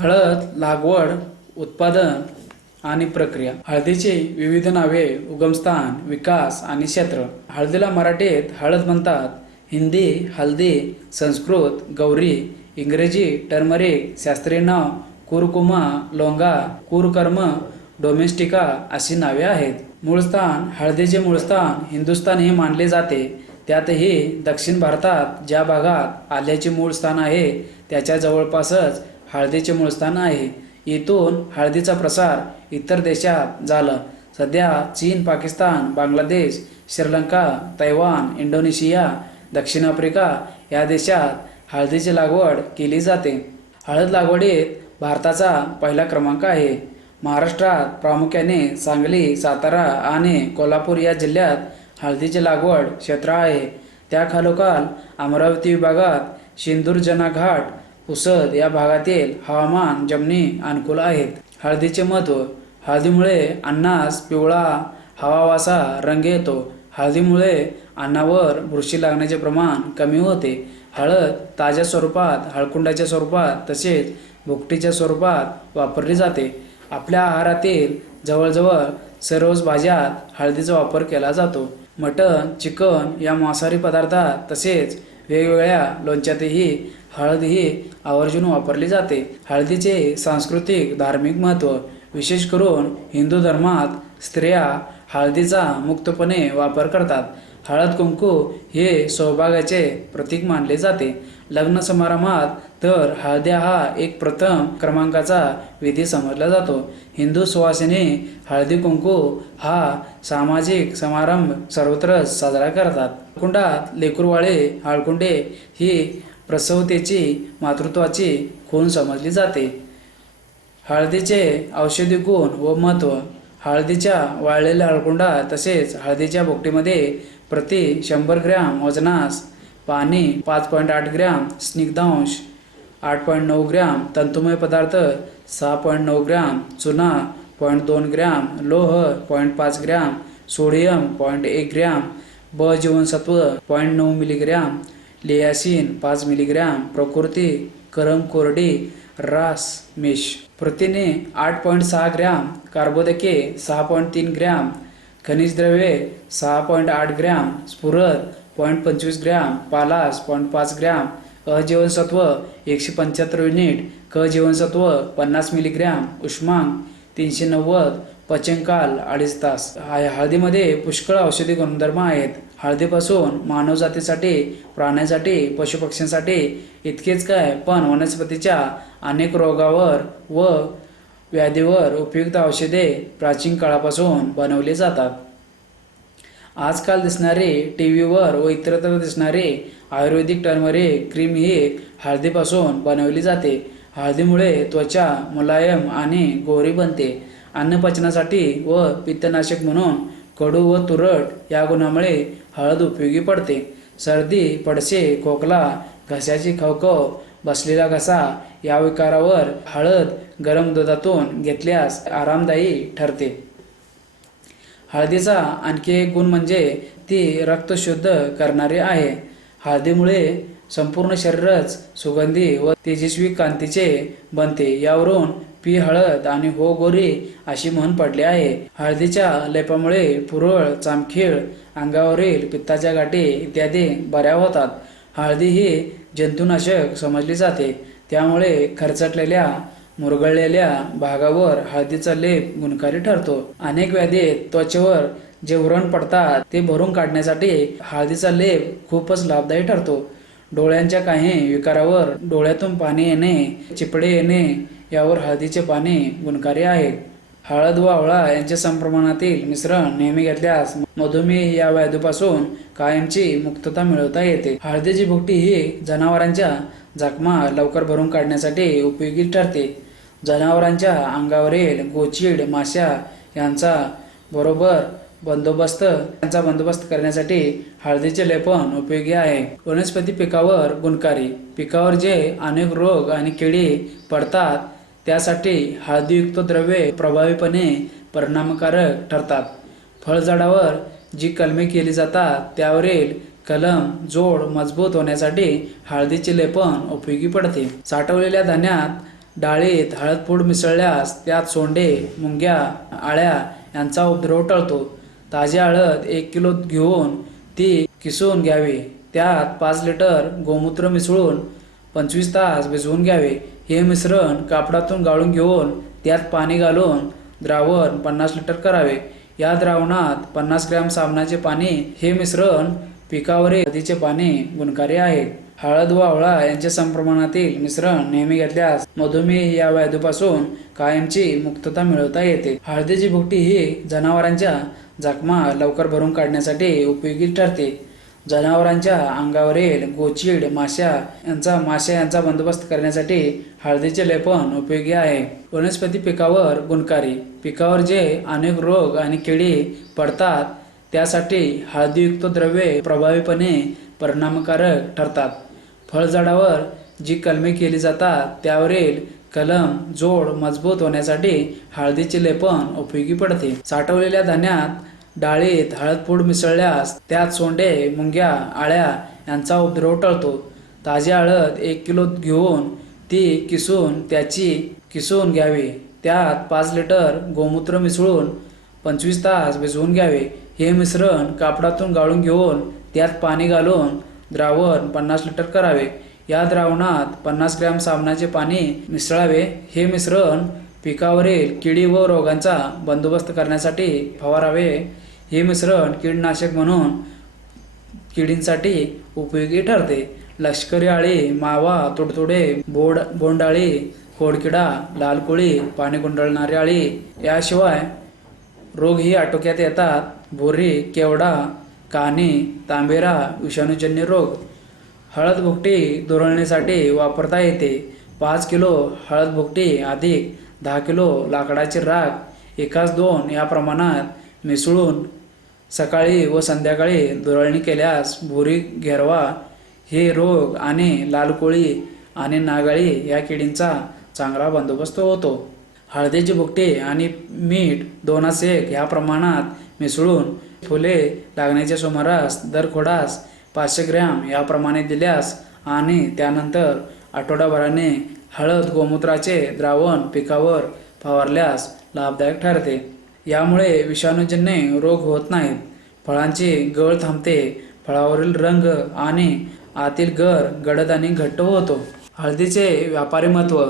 हळद लागवड, उत्पादन आणि प्रक्रिया. हळदीची विविध नावे, उगमस्थान, विकास आणि क्षेत्र. हळदीला मराठीत हळद म्हणतात, हिंदी हल्दी, संस्कृत गौरी, इंग्रजी टर्मरिक, शास्त्रीय नाव कुरकुमा, लोंगा, कुरकर्म, डोमेस्टिका अशी नावे आहेत. मूळस्थान. हळदीचे मूळस्थान हिंदुस्थान हे मानले जाते. त्यातही दक्षिण भारतात ज्या भागात आल्याचे मूळ स्थान आहे त्याच्या जवळपासच हळदीचे मूळस्थान आहे. इथून हळदीचा प्रसार इतर देशात झाला. सध्या चीन, पाकिस्तान, बांगलादेश, श्रीलंका, तैवान, इंडोनेशिया, दक्षिण आफ्रिका या देशात हळदीची लागवड केली जाते. हळद लागवडीत भारताचा पहिला क्रमांक आहे. महाराष्ट्रात प्रामुख्याने सांगली, सातारा आणि कोल्हापूर या जिल्ह्यात हळदीची लागवड क्षेत्र आहे. त्याखालोखाल अमरावती विभागात सिंदूरजना घाट, पुसद या भागातील हवामान जमिनी अनुकूल आहेत. हळदीचे महत्त्व. हळदीमुळे अन्नास पिवळा हवावासा रंग येतो. हळदीमुळे अन्नावर बुरशी लागण्याचे प्रमाण कमी होते. हळद ताज्या स्वरूपात, हळकुंडाच्या स्वरूपात तसेच भुकटीच्या स्वरूपात वापरली जाते. आपल्या आहारातील जवळजवळ सर्वच भाज्यात हळदीचा वापर केला जातो. मटण, चिकन या मांसाहारी पदार्थात तसेच वेगवेगळ्या लोणच्यातही हळद ही आवर्जून वापरली जाते. हळदीचे सांस्कृतिक धार्मिक महत्त्व. विशेष करून हिंदू धर्मात स्त्रिया हळदीचा मुक्तपणे वापर करतात. हळद कुंकू हे सौभाग्याचे प्रतीक मानले जाते. लग्न समारंभात तर हळद्या हा एक प्रथम क्रमांकाचा विधी समजला जातो. हिंदू सुवासिनी हळदी कुंकू हा सामाजिक समारंभ सर्वत्र साजरा करतात. कुंडात लेकरूवाळे हळकुंडे ही प्रसवतेची, मातृत्वाची खूण समजली जाते. हळदीचे औषधी गुण व महत्त्व. हळदीच्या वाळलेल्या हळकुंडा तसेच हळदीच्या भुकटीमध्ये प्रति 100 ग्रॅम वजनास पाणी, 5.8 ग्रॅम स्निग्धांश, 8.9 ग्रॅम तंतुमय पदार्थ, 6.9 ग्रॅम चुना, 0.2 ग्रॅम लोह, 0.5 ग्रॅम सोडियम, 0.1 ग्रॅम ब जीवनसत्व, 0.9 मिलीग्रॅम लियासिन, 5 मिलीग्रॅम प्रकृती करम कोरडी रास मेष. प्रथिने 8.6 ग्रॅम, कार्बोदके 6.3 ग्रॅम, खनिज द्रव्ये 6.8 ग्रॅम, स्फुरद 0.25 ग्रॅम, पालास 0.5 ग्रॅम, अजीवनसत्व 175 युनिट, क जीवनसत्व 50 मिलीग्रॅम, उष्मांक 390, पचनकाल 2.5 तास. हळदीमध्ये पुष्कळ औषधी गुणधर्म आहेत. हळदीपासून मानवजातीसाठी, प्राण्यांसाठी, पशुपक्ष्यांसाठी इतकेच काय पण वनस्पतीच्या अनेक रोगावर व व्याधीवर उपयुक्त औषधे प्राचीन काळापासून बनवली जातात. आजकाल दिसणारे टीव्हीवर व इतरत्र दिसणारे आयुर्वेदिक टर्मरिक क्रीम ही हळदीपासून बनवली जाते. हळदीमुळे त्वचा मुलायम आणि गोरी बनते. अन्नपचनासाठी व पित्तनाशक म्हणून कडू व तुरट या गुणामुळे हळद उपयोगी पडते. सर्दी, पडसे, खोकला, घशाची खवखव, बसलेला घसा या विकारावर हळद गरम दुधातून घेतल्यास आरामदायी ठरते. हळदीचा आणखी एक गुण म्हणजे ती रक्त शुद्ध करणारी आहे. हळदीमुळे संपूर्ण शरीरच सुगंधी व तेजस्वी कांतीचे बनते. यावरून पी हळद आणि हो गोरी अशी म्हण पडली आहे. हळदीच्या लेपामुळे पुरळ, चामखीळ, अंगावरील पित्ताच्या गाठी इत्यादी बऱ्या होतात. हळदी ही जंतुनाशक समजली जाते. त्यामुळे खरचटलेल्या, मुरगळलेल्या भागावर हळदीचा लेप गुणकारी ठरतो. अनेक व्याधीत त्वचेवर जे व्रण पडतात ते भरून काढण्यासाठी हळदीचा लेप खूपच लाभदायी ठरतो. डोळ्यांच्या काही विकारावर डोळ्यातून पाणी येणे, चिपडे येणे यावर हळदीचे पाणी गुणकारी आहे. हळद व आवळा यांचे समप्रमाणातील मिश्रण नेहमी घेतल्यास मधुमेह या व्याधीपासून कायमची मुक्तता मिळवता येते. हळदीची भुकटी ही जनावरांच्या जखमा लवकर भरून काढण्यासाठी उपयोगी ठरते. जनावरांच्या अंगावरील गोचीड, माशा यांचा बंदोबस्त करण्यासाठी हळदीचे लेपन उपयोगी आहे. वनस्पती पिकावर गुणकारी. पिकावर जे अनेक रोग आणि किडी पडतात त्यासाठी हळदीयुक्त द्रव्ये प्रभावीपणे परिणामकारक ठरतात. फळझाडावर जी कलमे केली जातात त्यावरील कलम जोड मजबूत होण्यासाठी हळदीचे लेपन उपयोगी पडते. साठवलेल्या धान्यात डाळीत हळद पूड मिसळल्यास त्यात सोंडे, मुंग्या, आळ्या यांचा उपद्रव टळतो. ताजी हळद 1 किलो घेऊन ती किसून घ्यावी. त्यात 5 लिटर गोमूत्र मिसळून 25 तास भिजवून घ्यावे. हे मिश्रण कापडातून गाळून घेऊन त्यात पाणी घालून द्रावण 50 लिटर करावे. या द्रावणात 50 ग्रॅम साबणाचे पाणी. हे मिश्रण पिकावरील हळदीचे पाणी गुणकारी आहे. हळद व आवळा यांच्या समप्रमाणातील मिश्रण नेहमी घेतल्यास मधुमेह या व्याधीपासून कायमची मुक्तता मिळवता येते. हळदीची भुकटी ही जनावरांच्या जखमा लवकर भरून काढण्यासाठी उपयोगी ठरते. जनावरांच्या अंगावरील गोचीड, माशा यांचा बंदोबस्त करण्यासाठी हळदीचे लेपन उपयोगी आहे. वनस्पती पिकावर गुणकारी. पिकावर जे अनेक रोग आणि किडी पडतात त्यासाठी हळदीयुक्त द्रव्ये प्रभावीपणे परिणामकारक ठरतात. फळझाडावर जी कलमे केली जातात त्यावरील कलम जोड मजबूत होण्यासाठी हळदीचे लेपन उपयोगी पडते. साठवलेल्या धान्यात डाळीत हळद पूड मिसळल्यास त्यात सोंडे, मुंग्या, आळ्या यांचा उपद्रव टळतो. ताजी हळद 1 किलो घेऊन ती किसून घ्यावी. त्यात 5 लिटर गोमूत्र मिसळून 25 तास भिजवून घ्यावे. हे मिश्रण कापडातून गाळून घेऊन त्यात पाणी घालून द्रावण 50 लिटर करावे. या द्रावणात 50 ग्रॅम साबणाचे पाणी मिसळावे. हे मिश्रण पिकावरील किडी व रोगांचा बंदोबस्त करण्यासाठी फवारावे. हे मिश्रण कीडनाशक म्हणून किडींसाठी उपयोगी ठरते. लष्करी अळी, मावा, तुडतुडे, बोंडअळी, खोडकिडा, लाल कोळी, पाणी गुंडाळणारी अळी याशिवाय रोग ही आटोक्यात येतात. भुरी, केवडा, कानी, तांबेरा, विषाणूजन्य रोग. हळद भुकटी दुरळणीसाठी वापरता येते. 5 किलो हळद भुकटी अधिक 10 किलो लाकडाची राख 1:2 या प्रमाणात मिसळून सकाळी व संध्याकाळी दुरळणी केल्यास भुरी, घेरवा हे रोग आणि लाल कोळी आणि नागाळी या किडींचा चांगला बंदोबस्त होतो. हळदीची भुकटी आणि मीठ 2:1 या प्रमाणात मिसळून फुले लागण्याच्या सुमारास दर खोडास 500 ग्रॅम याप्रमाणे दिल्यास आणि त्यानंतर आठवडाभराने हळद गोमूत्राचे द्रावण पिकावर फवारल्यास लाभदायक ठरते. यामुळे विषाणूजन्य रोग होत नाहीत. फळांची गळ थांबते. फळावरील रंग आणि आतील गर गडद आणि घट्ट होतो. हळदीचे व्यापारी महत्त्व.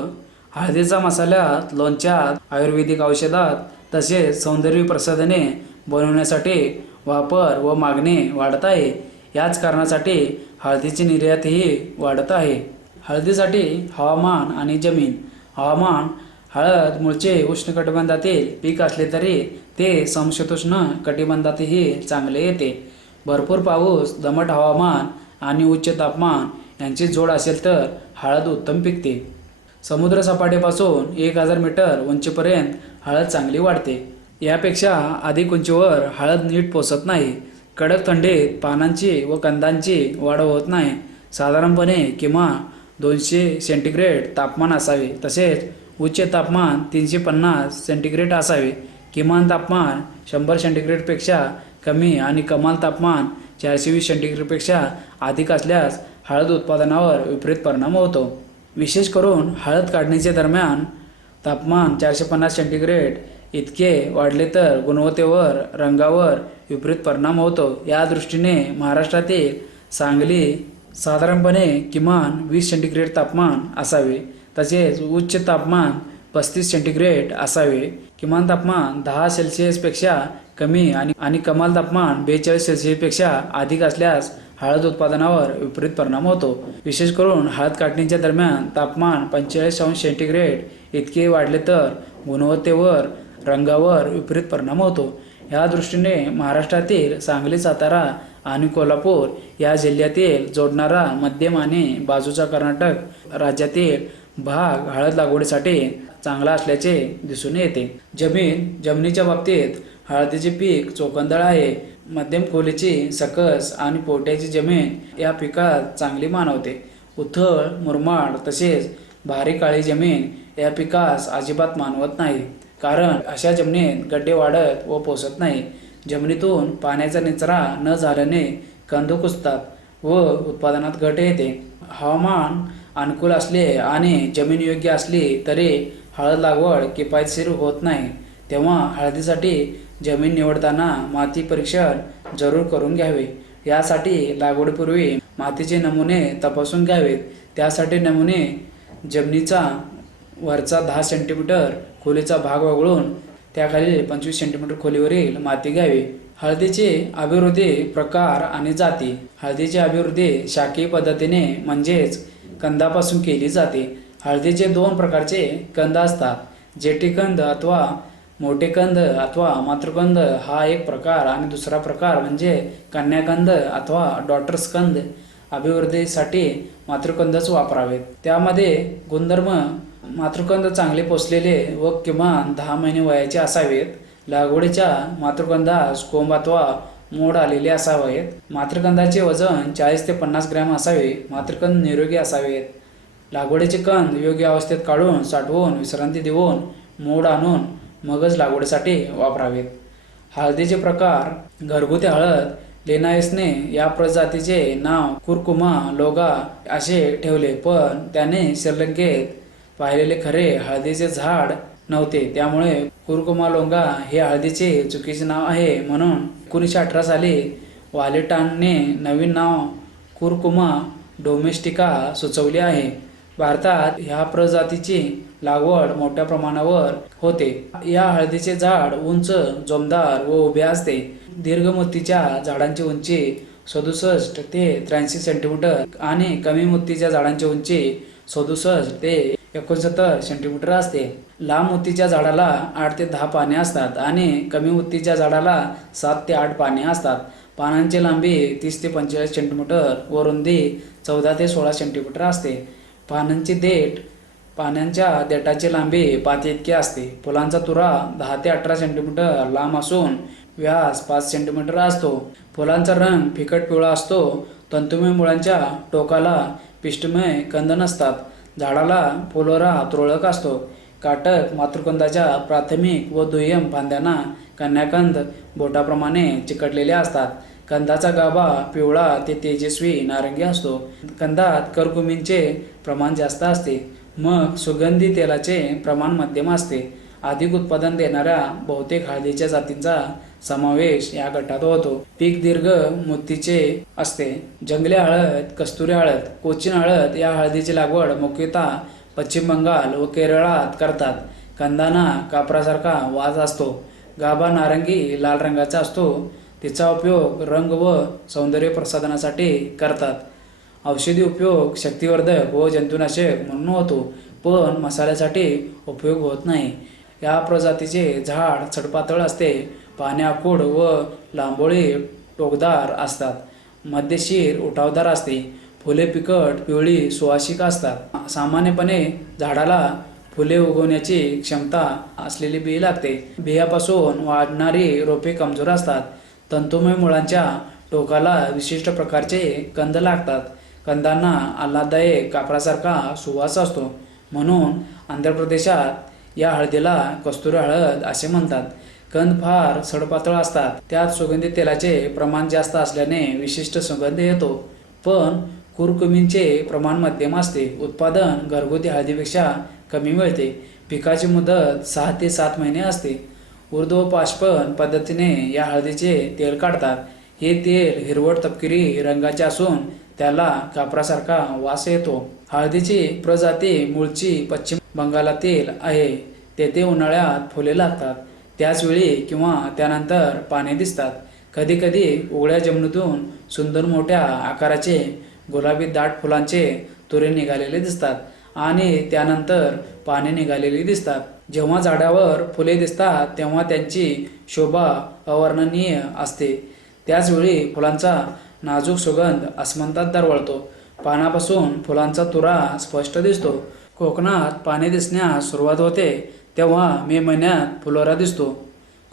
हळदीचा मसाल्यात, लोणच्यात, आयुर्वेदिक औषधात तसेच सौंदर्य प्रसाधने बनवण्यासाठी वापर व मागणी वाढत आहे. याच कारणासाठी हळदीची निर्यातही वाढत आहे. हळदीसाठी हवामान आणि जमीन. हवामान. हळद मूळचे उष्णकटिबंधातील पीक असले तरी ते समशीतोष्ण कटिबंधातही चांगले येते. भरपूर पाऊस, दमट हवामान आणि उच्च तापमान यांची जोड असेल तर हळद उत्तम पिकते. समुद्रसपाटीपासून 1000 मीटर उंचीपर्यंत हळद चांगली वाढते. यापेक्षा अधिक उंचीवर हळद नीट पोसत नाही. कडक थंडीत पानांची व कंदांची वाढ होत नाही. साधारणपणे किमान 200 सेंटीग्रेड तापमान असावे. तसेच उच्च तापमान 350 सेंटीग्रेड असावे. किमान तापमान 100 सेंटीग्रेडपेक्षा कमी आणि कमाल तापमान 420 सेंटीग्रेडपेक्षा अधिक असल्यास हळद उत्पादनावर विपरीत परिणाम होतो. विशेष करून हळद काढणीच्या दरम्यान तापमान 450 सेंटीग्रेड इतके वाढले तर गुणवत्तेवर, रंगावर विपरीत परिणाम होतो. या दृष्टीने महाराष्ट्रातील सांगली साधारणपणे किमान 20 सेंटीग्रेड तापमान असावे. तसेच उच्च तापमान 35 सेंटीग्रेड असावे. किमान तापमान 10 सेल्सिअसपेक्षा कमी आणि कमाल तापमान 42 सेल्सिअसपेक्षा अधिक असल्यास हळद उत्पादनावर विपरीत परिणाम होतो. विशेष करून हळद काढणीच्या दरम्यान तापमान 45 सेंटीग्रेड इतके वाढले तर गुणवत्तेवर, रंगावर विपरीत परिणाम होतो. या दृष्टीने महाराष्ट्रातील सांगली, सातारा आणि कोल्हापूर या जिल्ह्यातील जोडणारा मध्यम आणि बाजूचा कर्नाटक राज्यातील भाग हळद लागवडीसाठी चांगला असल्याचे दिसून येते. जमिनीच्या बाबतीत हळदीचे पीक चोकंदळ आहे. मध्यम खोलीची, सकस आणि पोट्याची जमीन या पिकात चांगली मानवते. उथळ, मुरमाड तसेच भारी काळी जमीन या पिकास अजिबात मानवत नाही. कारण अशा जमिनीत गड्डे वाढत व पोसत नाही. जमिनीतून पाण्याचा निचरा न झाल्याने कंद कुजतात व उत्पादनात घट येते. हवामान अनुकूल असले आणि जमीन योग्य असली तरी हळद लागवड किफायतशीर होत नाही. तेव्हा हळदीसाठी जमीन निवडताना माती परीक्षण जरूर करून घ्यावे. यासाठी लागवडीपूर्वी मातीचे नमुने तपासून घ्यावेत. त्यासाठी नमुने जमिनीचा वरचा 10 सेंटीमीटर खोलीचा भाग वगळून त्याखाली 25 सेंटीमीटर खोलीवरील माती घ्यावी. हळदीचे अभिवृद्धी प्रकार आणि जाती. हळदीची अभिवृद्धी शाकीय पद्धतीने म्हणजेच कंदापासून केली जाते. हळदीचे 2 प्रकारचे कंद असतात. जेटीकंद अथवा मोठे कंद अथवा मातृकंद हा एक प्रकार आणि दुसरा प्रकार म्हणजे कन्याकंद अथवा डॉटर्स कंद. अभिवृद्धीसाठी मातृकंदच वापरावेत. त्यामध्ये गुणधर्म मातृकंद चांगले पोसलेले व किमान 10 महिने वयाचे असावेत. लागवडीच्या मातृकंदास कोंब अथवा मोड आलेले असावेत. मातृकंदाचे वजन 40 ते 50 ग्रॅम असावे. मातृकंद निरोगी असावेत. लागवडीचे कंद योग्य अवस्थेत काढून साठवून विश्रांती देऊन मोड आणून मगच लागवडीसाठी वापरावेत. हळदीचे प्रकार. घरगुती हळद. लेनायसने या प्रजातीचे नाव कुर्कुमा लोगा असे ठेवले, पण त्याने श्रीलंकेत पाहिलेले खरे हळदीचे झाड नव्हते, त्यामुळे कुर्कुमा लोंगा हे हळदीचे चुकीचे नाव आहे. म्हणून 1918 साली वालेटानने नवीन नाव कुर्कुमा डोमेस्टिका सुचवले आहे. भारतात ह्या प्रजातीची लागवड मोठ्या प्रमाणावर होते. या हळदीचे झाड उंच, जोमदार व उभे असते. दीर्घ मोतीच्या झाडांची उंची 67 ते 83 सेंटीमीटर आणि कमी मोतीच्या झाडांची उंची 67 ते 69 सेंटीमीटर असते. लांब मोतीच्या झाडाला 8 ते 10 पाने असतात आणि कमी मोतीच्या झाडाला 7 ते 8 पाने असतात. पानांची लांबी 30 ते 45 सेंटीमीटर व रुंदी 14 ते 16 सेंटीमीटर असते. पानांच्या देठाची लांबी पाती इतकी असते. फुलांचा तुरा 10 ते 18 सेंटीमीटर लांब असून व्यास 5 सेंटीमीटर असतो. फुलांचा रंग फिकट पिवळा असतो. तंतुमय मुळांच्या टोकाला पिष्टमय कंद नसतात. झाडाला फुलोरा तुरळक असतो. काटक मातृकंदाच्या प्राथमिक व दुय्यम फांद्यांना कन्याकंद बोटाप्रमाणे चिकटलेले असतात. कंदाचा गाभा पिवळा ते तेजस्वी नारंगी असतो. कंदात करकुमींचे प्रमाण जास्त असते. मग सुगंधी तेलाचे प्रमाण मध्यम असते. अधिक उत्पादन देणाऱ्या बहुतेक हळदीच्या जातींचा समावेश या गटात होतो. पीक दीर्घ मुदतीचे असते. जंगली हळद, कस्तुरी हळद, कोचीन हळद या हळदीची लागवड मुख्यतः पश्चिम बंगाल व केरळात करतात. कंदांना कापरासारखा वास असतो. गाभा नारंगी लाल रंगाचा असतो. तिचा उपयोग रंग व सौंदर्य प्रसाधनासाठी करतात. औषधी उपयोग शक्तिवर्धक व जंतुनाशक म्हणून होतो, पण मसाल्यासाठी उपयोग होत नाही. या प्रजातीचे झाड सडपातळ असते. पाने आखूड व लांबोळी टोकदार असतात. मध्यशीर उठावदार असते. फुले फिकट पिवळी सुवासिक असतात. सामान्यपणे झाडाला फुले उगवण्याची क्षमता असलेली बी लागते. बियापासून वाढणारी रोपे कमजोर असतात. तंतुमय मुळांच्या टोकाला विशिष्ट प्रकारचे कंद लागतात. कंदांना आल्हाददायक कापरासारखा सुवास असतो. म्हणून आंध्र प्रदेशात या हळदीला कस्तुरी हळद असे म्हणतात. कंद फार सडपातळ असतात. त्यात सुगंधी तेलाचे प्रमाण जास्त असल्याने विशिष्ट सुगंध येतो, पण कुरकुमींचे प्रमाण मध्यम असते. उत्पादन घरगुती हळदीपेक्षा कमी मिळते. पिकाची मुदत 6 ते 7 महिने असते. ऊर्ध्वपाशपण पद्धतीने या हळदीचे तेल काढतात. हे तेल हिरवट तपकिरी रंगाचे असून त्याला कापरासारखा वास येतो. हळदीची प्रजाती मूळची पश्चिम बंगालातील आहे. तेथे उन्हाळ्यात फुले लागतात. त्याचवेळी किंवा त्यानंतर पाने दिसतात. कधीकधी उघड्या जमिनीतून सुंदर मोठ्या आकाराचे गुलाबी दाट फुलांचे तुरे निघालेले दिसतात आणि त्यानंतर पाने निघालेली दिसतात. जेव्हा झाडावर फुले दिसतात तेव्हा त्यांची शोभा अवर्णनीय असते. त्याचवेळी फुलांचा नाजूक सुगंध आसमंतात दरवळतो. पानापासून फुलांचा तुरा स्पष्ट दिसतो. कोकणात पाने दिसण्यास सुरुवात होते तेव्हा मे महिन्यात फुलोरा दिसतो.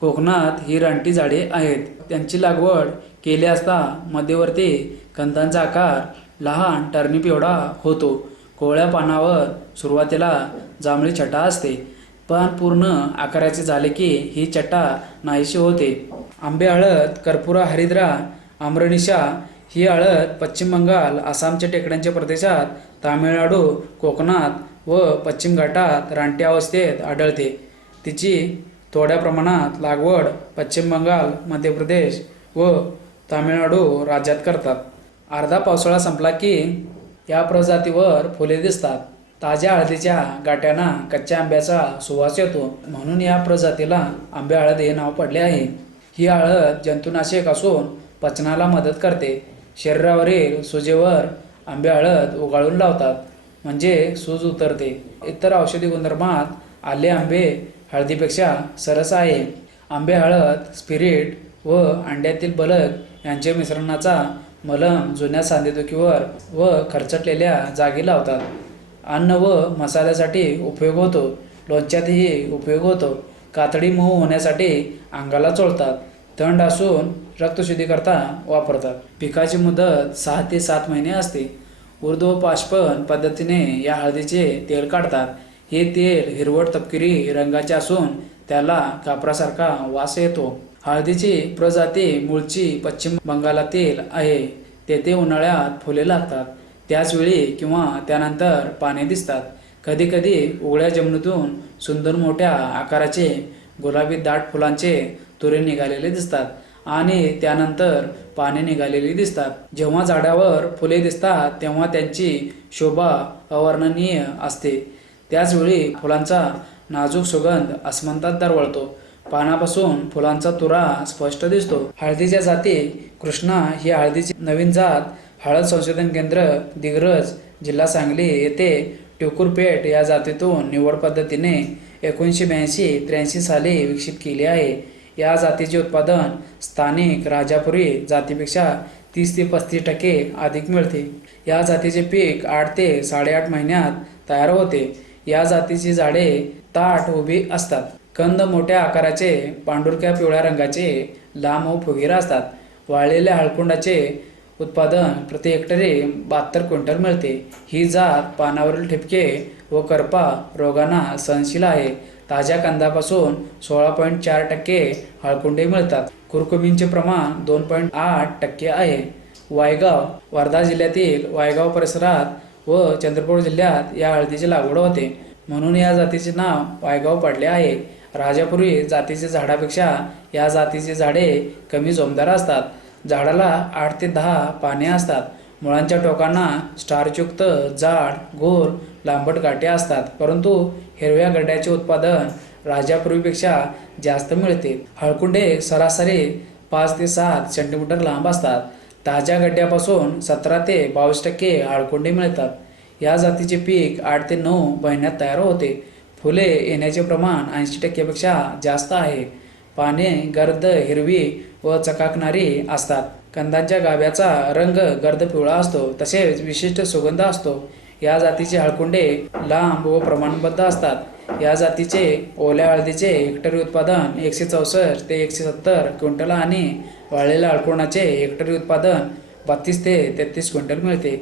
कोकणात ही रानटी झाडे आहेत. त्यांची लागवड केली असता मध्यवर्ती कंदांचा आकार लहान टर्निप एवढा होतो. कोवळ्या पानावर सुरुवातीला जांभळी छटा असते, पण पूर्ण आकाराचे झाले की ही छटा नाहीशी होते. आंबे हळद, कर्पुरा हरिद्रा, आम्रनिशा ही हळद पश्चिम बंगाल, आसामच्या टेकड्यांच्या प्रदेशात, तामिळनाडू, कोकणात व पश्चिम घाटात रानटी अवस्थेत आढळते. तिची थोड्या प्रमाणात लागवड पश्चिम बंगाल, मध्य प्रदेश व तामिळनाडू राज्यात करतात. अर्धा पावसाळा संपला की या प्रजातीवर फुले दिसतात. ताज्या हळदीच्या गाठ्यांना कच्च्या आंब्याचा सुवास येतो, म्हणून या प्रजातीला आंबे हळद हे नाव पडले आहे. ही हळद जंतुनाशक असून पचनाला मदत करते. शरीरावरील सुजेवर आंबे हळद उगाळून लावतात, म्हणजे सूज उतरते. इतर औषधी गुणधर्मात आले आंबे हळदीपेक्षा सरस आहे. आंबे हळद, स्पिरिट व अंड्यातील बलक यांच्या मिश्रणाचा मलम जुन्या सांधेदुखीवर व खरचटलेल्या जागी लावतात. अन्न व मसाल्यासाठी उपयोग होतो. लोणच्यातही उपयोग होतो. कातडी मऊ होण्यासाठी अंगाला चोळतात. थंड असून रक्तशुद्धीकरता वापरतात. पिकाची मुदत 6 ते 7 महिने असते. ऊर्ध्वपाशपण पद्धतीने या हळदीचे तेल काढतात. हे तेल हिरवट तपकिरी रंगाचे असून त्याला कापरासारखा वास येतो. हळदीची प्रजाती मूळची पश्चिम बंगालातील आहे. तेथे उन्हाळ्यात फुले लागतात. त्याचवेळी किंवा त्यानंतर पाने दिसतात. कधीकधी उघड्या जमिनीतून सुंदर मोठ्या आकाराचे गुलाबी दाट फुलांचे तुरे निघालेले दिसतात आणि त्यानंतर पाने निघालेली दिसतात. जेव्हा झाडावर फुले दिसतात तेव्हा त्यांची शोभा अवर्णनीय असते. त्याचवेळी फुलांचा नाजूक सुगंध आसमंतात दरवळतो. पानापासून फुलांचा तुरा स्पष्ट दिसतो. हळदीच्या जाती. कृष्णा ही हळदीची नवीन जात हळद संशोधन केंद्र, दिग्रज, जिल्हा सांगली येथे टिवकुरपेट या जातीतून निवड पद्धतीने 1982-83 साली विकसित केली आहे. या जातीचे उत्पादन स्थानिक राजापुरी जातीपेक्षा 30 ते 35% अधिक मिळते. या जातीचे पीक 8 ते 8.5 महिन्यात तयार होते. या जातीची झाडे ताठ उभी असतात. कंद मोठ्या आकाराचे, पांढुरक्या पिवळ्या रंगाचे, लांब व फुगीर असतात. वाळलेल्या हळकुंडाचे उत्पादन प्रति हेक्टरी 72 क्विंटल मिळते. ही जात पानावरील ठिपके व करपा रोगांना सहनशील आहे. ताज्या कंदापासून 16.4% हळकुंडे मिळतात. कुरकुमींचे प्रमाण 2.8% आहे. वायगाव. वर्धा जिल्ह्यातील वायगाव परिसरात व चंद्रपूर जिल्ह्यात या हळदीची लागवड होते, म्हणून या जातीचे नाव वायगाव पडले आहे. राजापुरी जातीच्या झाडापेक्षा या जातीची झाडे कमी जोमदार असतात. झाडाला 8 ते 10 पाने असतात. मुळांच्या टोकांना स्टार्चयुक्त जाड, गोल, लांबट गाठी असतात. परंतु हिरव्या गड्ड्याचे उत्पादन राजापुरीपेक्षा जास्त मिळते. हळकुंडे सरासरी 5 ते 7 सेंटीमीटर लांब असतात. ताज्या गड्ड्यापासून 17 ते 22% हळकुंडे मिळतात. या जातीचे पीक 8 ते 9 महिन्यात तयार होते. फुले येण्याचे प्रमाण 80% पेक्षा जास्त आहे. पाने गर्द हिरवी व चकाकणारी असतात. कंदांच्या गाभ्याचा रंग गर्द पिवळा असतो, तसेच विशिष्ट सुगंध असतो. या जातीचे हळकुंडे लांब व प्रमाणबद्ध असतात. या जातीचे ओल्या हळदीचे हेक्टरी उत्पादन 164 ते 170 क्विंटल आणि वाळलेल्या हळकुंडाचे हेक्टरी उत्पादन 32 ते 33 क्विंटल मिळते.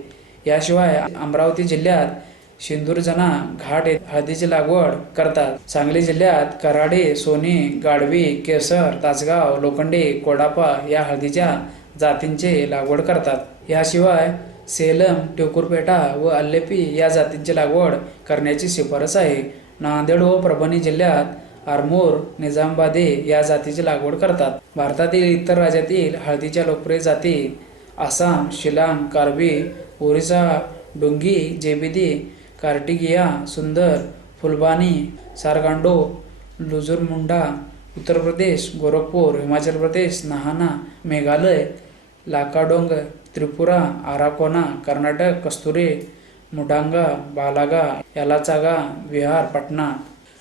याशिवाय अमरावती जिल्ह्यात सिंदूरजना घाट येथे हळदीची लागवड करतात. सांगली जिल्ह्यात कराडी, सोनी, गाढवी, केसर, तासगाव, लोखंडी, कोडापा या हळदीच्या जातींची लागवड करतात. याशिवाय सेलम, टिवकुरपेटा व अल्लेपी या जातींची लागवड करण्याची शिफारस आहे. नांदेड व परभणी जिल्ह्यात आरमूर, निजामाबादी या जातीची लागवड करतात. भारतातील इतर राज्यातील हळदीच्या लोकप्रिय जाती आसाम, शिलांग, कार्बी, ओरिसा, डुंगी, जेबिदी, कार्टिगिया, सुंदर, फुलबानी, सारगांडो, लुजुरमुंडा, उत्तर प्रदेश, गोरखपूर, हिमाचल प्रदेश, नाहाना, मेघालय, लाकाडोंग, त्रिपुरा, आराकोना, कर्नाटक, कस्तुरी, मुडांगा, बालागा, यालाचागा, बिहार, पटना.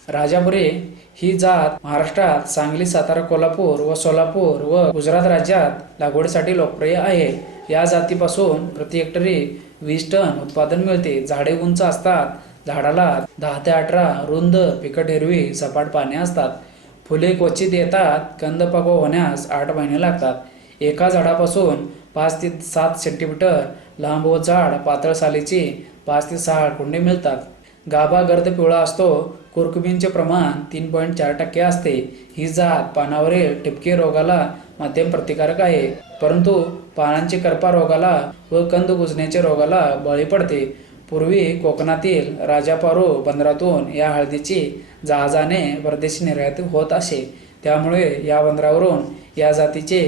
राजापुरी ही जात महाराष्ट्रात सांगली, सातारा, कोल्हापूर व सोलापूर व गुजरात राज्यात लागवडीसाठी लोकप्रिय आहे. या जातीपासून प्रति हेक्टरी 20 टन उत्पादन मिळते. झाडे उंच असतात. झाडाला 10 ते 18 रुंद फिकट हिरवी सपाट पाने असतात. फुले क्वचित येतात. कंद पक्व होण्यास 8 महिने लागतात. एका झाडापासून 5 ते 7 सेंटीमीटर लांब व जाड पातळ सालीची 5 ते 6 हळकुंडे मिळतात. गाभा गर्द पिवळा असतो. कुरकुमींचे प्रमाण 3.4% असते. ही जात पानावरील ठिपके रोगाला मध्यम प्रतिकारक आहे, परंतु पानांची करपा रोगाला व कंद कुजण्याच्या रोगाला बळी पडते. पूर्वी कोकणातील राजापारो बंदरातून या हळदीची जहाजाने परदेशी निर्यात होत असे. त्यामुळे या बंदरावरून या जातीचे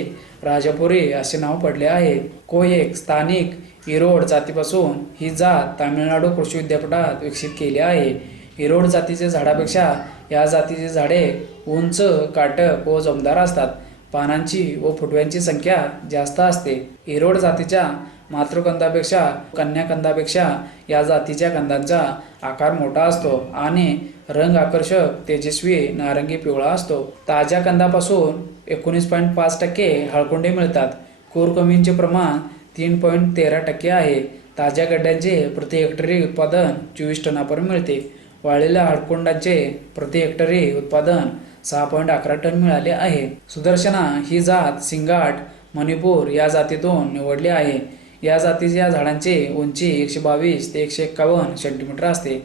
राजापुरी असे नाव पडले आहे. कोएक स्थानिक इरोड जातीपासून ही जात तामिळनाडू कृषी विद्यापीठात विकसित केली आहे. इरोड जातीच्या झाडापेक्षा या जातीची झाडे उंच, काटक व जोमदार असतात. पानांची व फुटव्यांची संख्या जास्त असते. इरोड जातीच्या मातृकंदापेक्षा कन्याकंदापेक्षा या जातीच्या कंदांचा आकार मोठा असतो आणि रंग आकर्षक, तेजस्वी नारंगी पिवळा असतो. ताज्या कंदापासून 19.5% हळकुंडे मिळतात. कोरकमींचे प्रमाण 3.13% आहे. ताज्या गड्ड्यांचे प्रति हेक्टरी उत्पादन 24 टनापर्यंत मिळते. वाळलेल्या हळकुंडांचे प्रति हेक्टरी उत्पादन 6.11 टन मिळाले आहे. सुदर्शना ही जात सिंगाट, मणिपूर या जातीतून निवडली आहे. या जातीच्या झाडांची उंची 122 ते 151 सेंटीमीटर असते.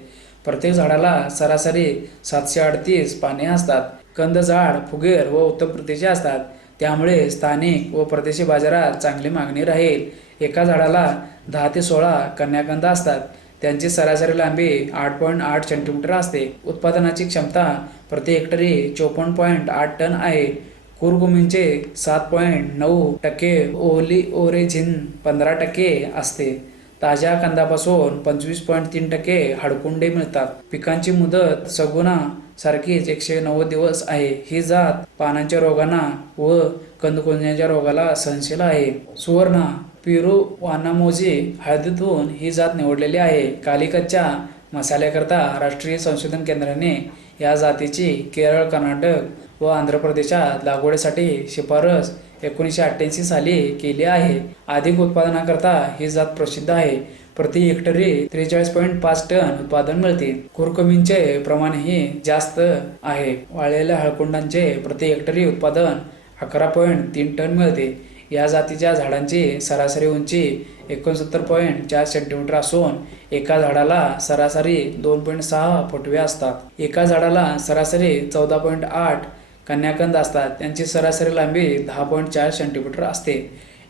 प्रत्येक झाडाला सरासरी 738 पाने असतात. कंद जाड, फुगेर व उत्तम प्रतीचे असतात. त्यामुळे स्थानिक व परदेशी बाजारात चांगली मागणी राहील. एका झाडाला 10 ते 16 कन्याकंद असतात. त्यांची सरासरी लांबी 8.8 सेंटीमीटर असते. उत्पादनाची क्षमता प्रति हेक्टरी 54.8 टन आहे. कुरकुमींचे 7.9%, ओलिओरेझिन 15% असते. ताज्या कंदापासून 25.3% हळकुंडे मिळतात. पिकांची मुदत सगुना सारखीच 190 दिवस आहे. ही जात पानांच्या रोगांना व कंद कुजण्याच्या रोगाला सहनशील आहे. सुवर्णा पिरुवानामोझी हळदीतून ही जात निवडलेली आहे. कालिकतच्या मसाल्याकरता राष्ट्रीय संशोधन केंद्राने या जातीची केरळ, कर्नाटक व आंध्र प्रदेशात लागवडीसाठी शिफारस 1988 साली केली आहे. अधिक उत्पादनाकरता ही जात प्रसिद्ध आहे. प्रति हेक्टरी 43.5 टन उत्पादन मिळते. कुरकुमींचे प्रमाणही जास्त आहे. वाळलेल्या हळकुंडांचे प्रति हेक्टरी उत्पादन 11.3 टन मिळते. या जातीच्या झाडांची सरासरी उंची 69.4 सेंटीमीटर असून एका झाडाला सरासरी 2.6 फुटवे असतात. एका झाडाला सरासरी 14.8 कन्याकंद असतात. त्यांची सरासरी लांबी 10.4 सेंटीमीटर असते.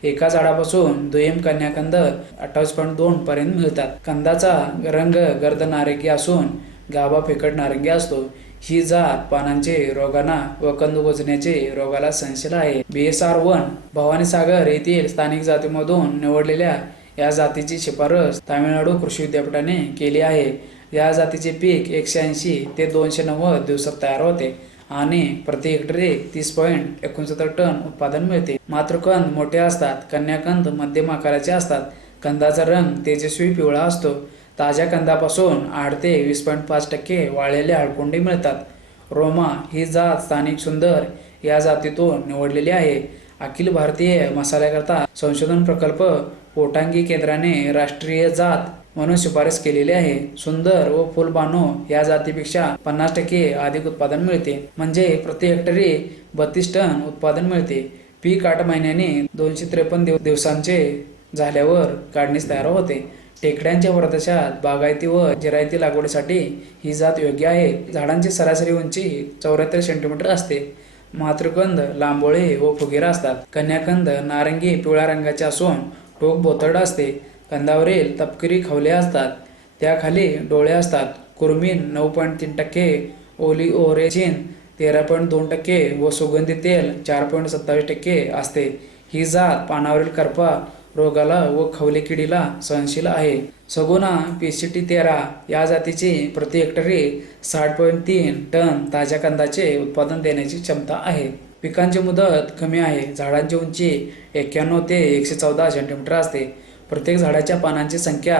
एका झाडापासून दुय्यम कन्याकंद 28.2 पर्यंत मिळतात. कंदाचा रंग गर्द नारंगी असून गाभा फिकट नारंगी असतो. ही जात पानांचे रोगांना व कंद कुजण्याचे रोगाला सहनशील आहे. BSR1 भवानीसागर येथील स्थानिक जातीमधून निवडलेल्या या जातीची शिफारस तामिळनाडू कृषी विद्यापीठाने केली आहे. या जातीचे पीक 180 ते 290 दिवसात तयार होते आणि प्रति हेक्टरी 30.69 टन उत्पादन मिळते. मातृकंद मोठे असतात. कन्याकंद मध्यम आकाराचे असतात. कंदाचा रंग तेजस्वी पिवळा असतो. ताज्या कंदापासून 8 ते 20.5% वाळलेले हळकुंडे मिळतात. रोमा ही जात स्थानिक सुंदर या जातीतून निवडलेली आहे. अखिल भारतीय मसाल्याकरता संशोधन प्रकल्प पोटांगी केंद्राने राष्ट्रीय जात म्हणून शिफारस केलेली आहे. सुंदर व फुलबानो या जातीपेक्षा 50% अधिक उत्पादन मिळते. म्हणजे प्रति हेक्टरी 32 टन उत्पादन मिळते. पीक 8 महिन्यांनी 253 दिवसांचे झाल्यावर काढणीस तयार होते. टेकड्यांच्या प्रदेशात बागायती व जिरायती लागवडीसाठी ही जात योग्य आहे. झाडांची सरासरी उंची 74 सेंटीमीटर असते. मातृकंद लांबोळे व फुगेरा असतात. कन्याकंद नारंगी पिवळ्या रंगाचे असून टोक बोथड असते. कंदावरील तपकिरी खवले असतात. त्याखाली डोळे असतात. कुर्मीन 9.3%, ओलिओरेझिन 13.2% व सुगंधी तेल 4.27% असते. ही जात पानावरील करपा रोगाला व खवले किडीला सहनशील आहे. सगुना PCT 13 या जातीची प्रति हेक्टरी 60.3 टन ताज्या कंदाचे उत्पादन देण्याची क्षमता आहे. पिकांची मुदत कमी आहे. झाडांची उंची 91 ते 114 सेंटीमीटर असते. प्रत्येक झाडाच्या पानांची संख्या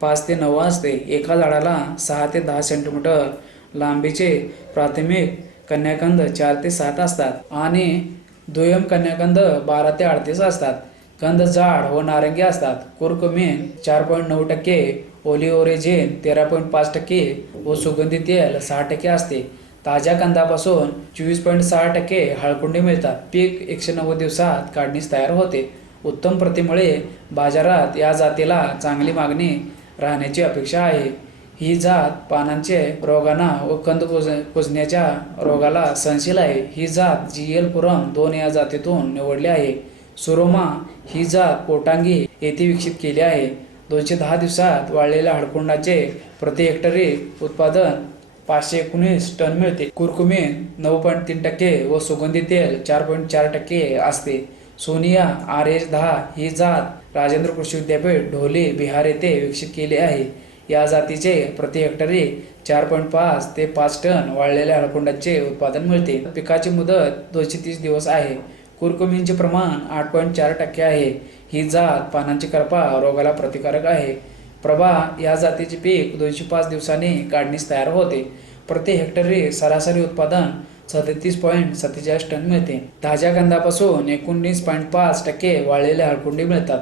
5 ते 9 असते. एका झाडाला 6 ते 10 सेंटीमीटर लांबीचे प्राथमिक कन्याकंद 4 ते 7 असतात आणि दुय्यम कन्याकंद 12 ते 38 असतात. कंद जाड व नारंगी असतात. कुरकुमीन 4.9%, ओलिओरेझिन 13.5% व सुगंधी तेल 6% असते. ताज्या कंदापासून 24.6% हळकुंडे मिळतात. पीक 190 दिवसात काढणीस तयार होते. उत्तम प्रतीमुळे बाजारात या जातीला चांगली मागणी राहण्याची अपेक्षा आहे. ही जात पानांचे रोगांना व कंद कुजण्याच्या रोगाला सहनशील आहे. ही जात GL पुरम 2 या जातीतून निवडली आहे. सुरोमा ही जात पोटांगी येथे विकसित केली आहे. 210 दिवसात वाळलेल्या हळकुंडाचे प्रति हेक्टरी उत्पादन 519 टन मिळते. कुरकुमीन 9.3% व सुगंधी तेल 4.4% असते. सोनिया RH10 ही जात राजेंद्र कृषी विद्यापीठ ढोली बिहार येथे विकसित केली आहे. या जातीचे प्रति हेक्टरी 4.5 ते 5 टन वाळलेल्या हळकुंडाचे उत्पादन मिळते. पिकाची मुदत 230 दिवस आहे. कुरकुमीनचे प्रमाण 8.4% आहे. ही जात पानांची करपा रोगाला प्रतिकारक आहे. प्रभा या जातीचे पीक 205 दिवसांनी काढणीस तयार होते. प्रति हेक्टरी सरासरी उत्पादन 37.47 टन मिळते. ताज्या कंदापासून 19.5% वाळलेल्या हळकुंडी मिळतात.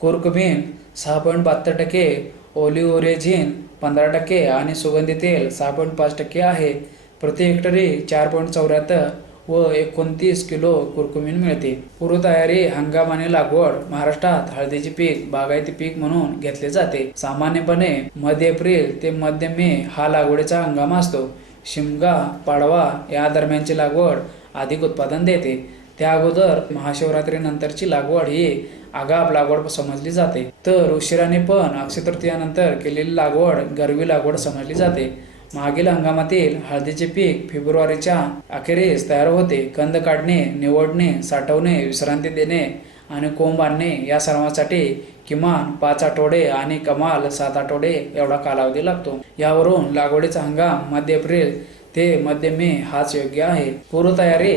कुरकुमीन 6.72%, ओलिओरेझिन 15% आणि सुगंधी तेल 6.5% आहे. प्रति हेक्टरी 4.74 व 29 किलो कुरकुमीन मिळते. पूर्वतयारी हंगाम आणि लागवड. महाराष्ट्रात हळदीचे पीक बागायती पीक म्हणून घेतले जाते. सामान्यपणे मध्य एप्रिल ते मध्य मे हा लागवडीचा हंगाम असतो. शिमगा पाडवा या दरम्यानची लागवड अधिक उत्पादन देते. त्या अगोदर महाशिवरात्री नंतरची लागवड ही आगाप लागवड समजली जाते. तर उशिराने पण अक्षय तृतीयानंतर केलेली लागवड गरवी लागवड समजली जाते. मागील हंगामातील हळदीचे पीक फेब्रुवारीच्या अखेरीस तयार होते. कंद काढणे, निवडणे, साठवणे, विश्रांती देणे आणि कोंब आणणे या सर्वांसाठी किमान 5 आठवडे आणि कमाल 7 आठवडे एवढा कालावधी लागतो. यावरून लागवडीचा हंगाम मध्य एप्रिल ते मध्य मे हाच योग्य आहे. पूर्वतयारी.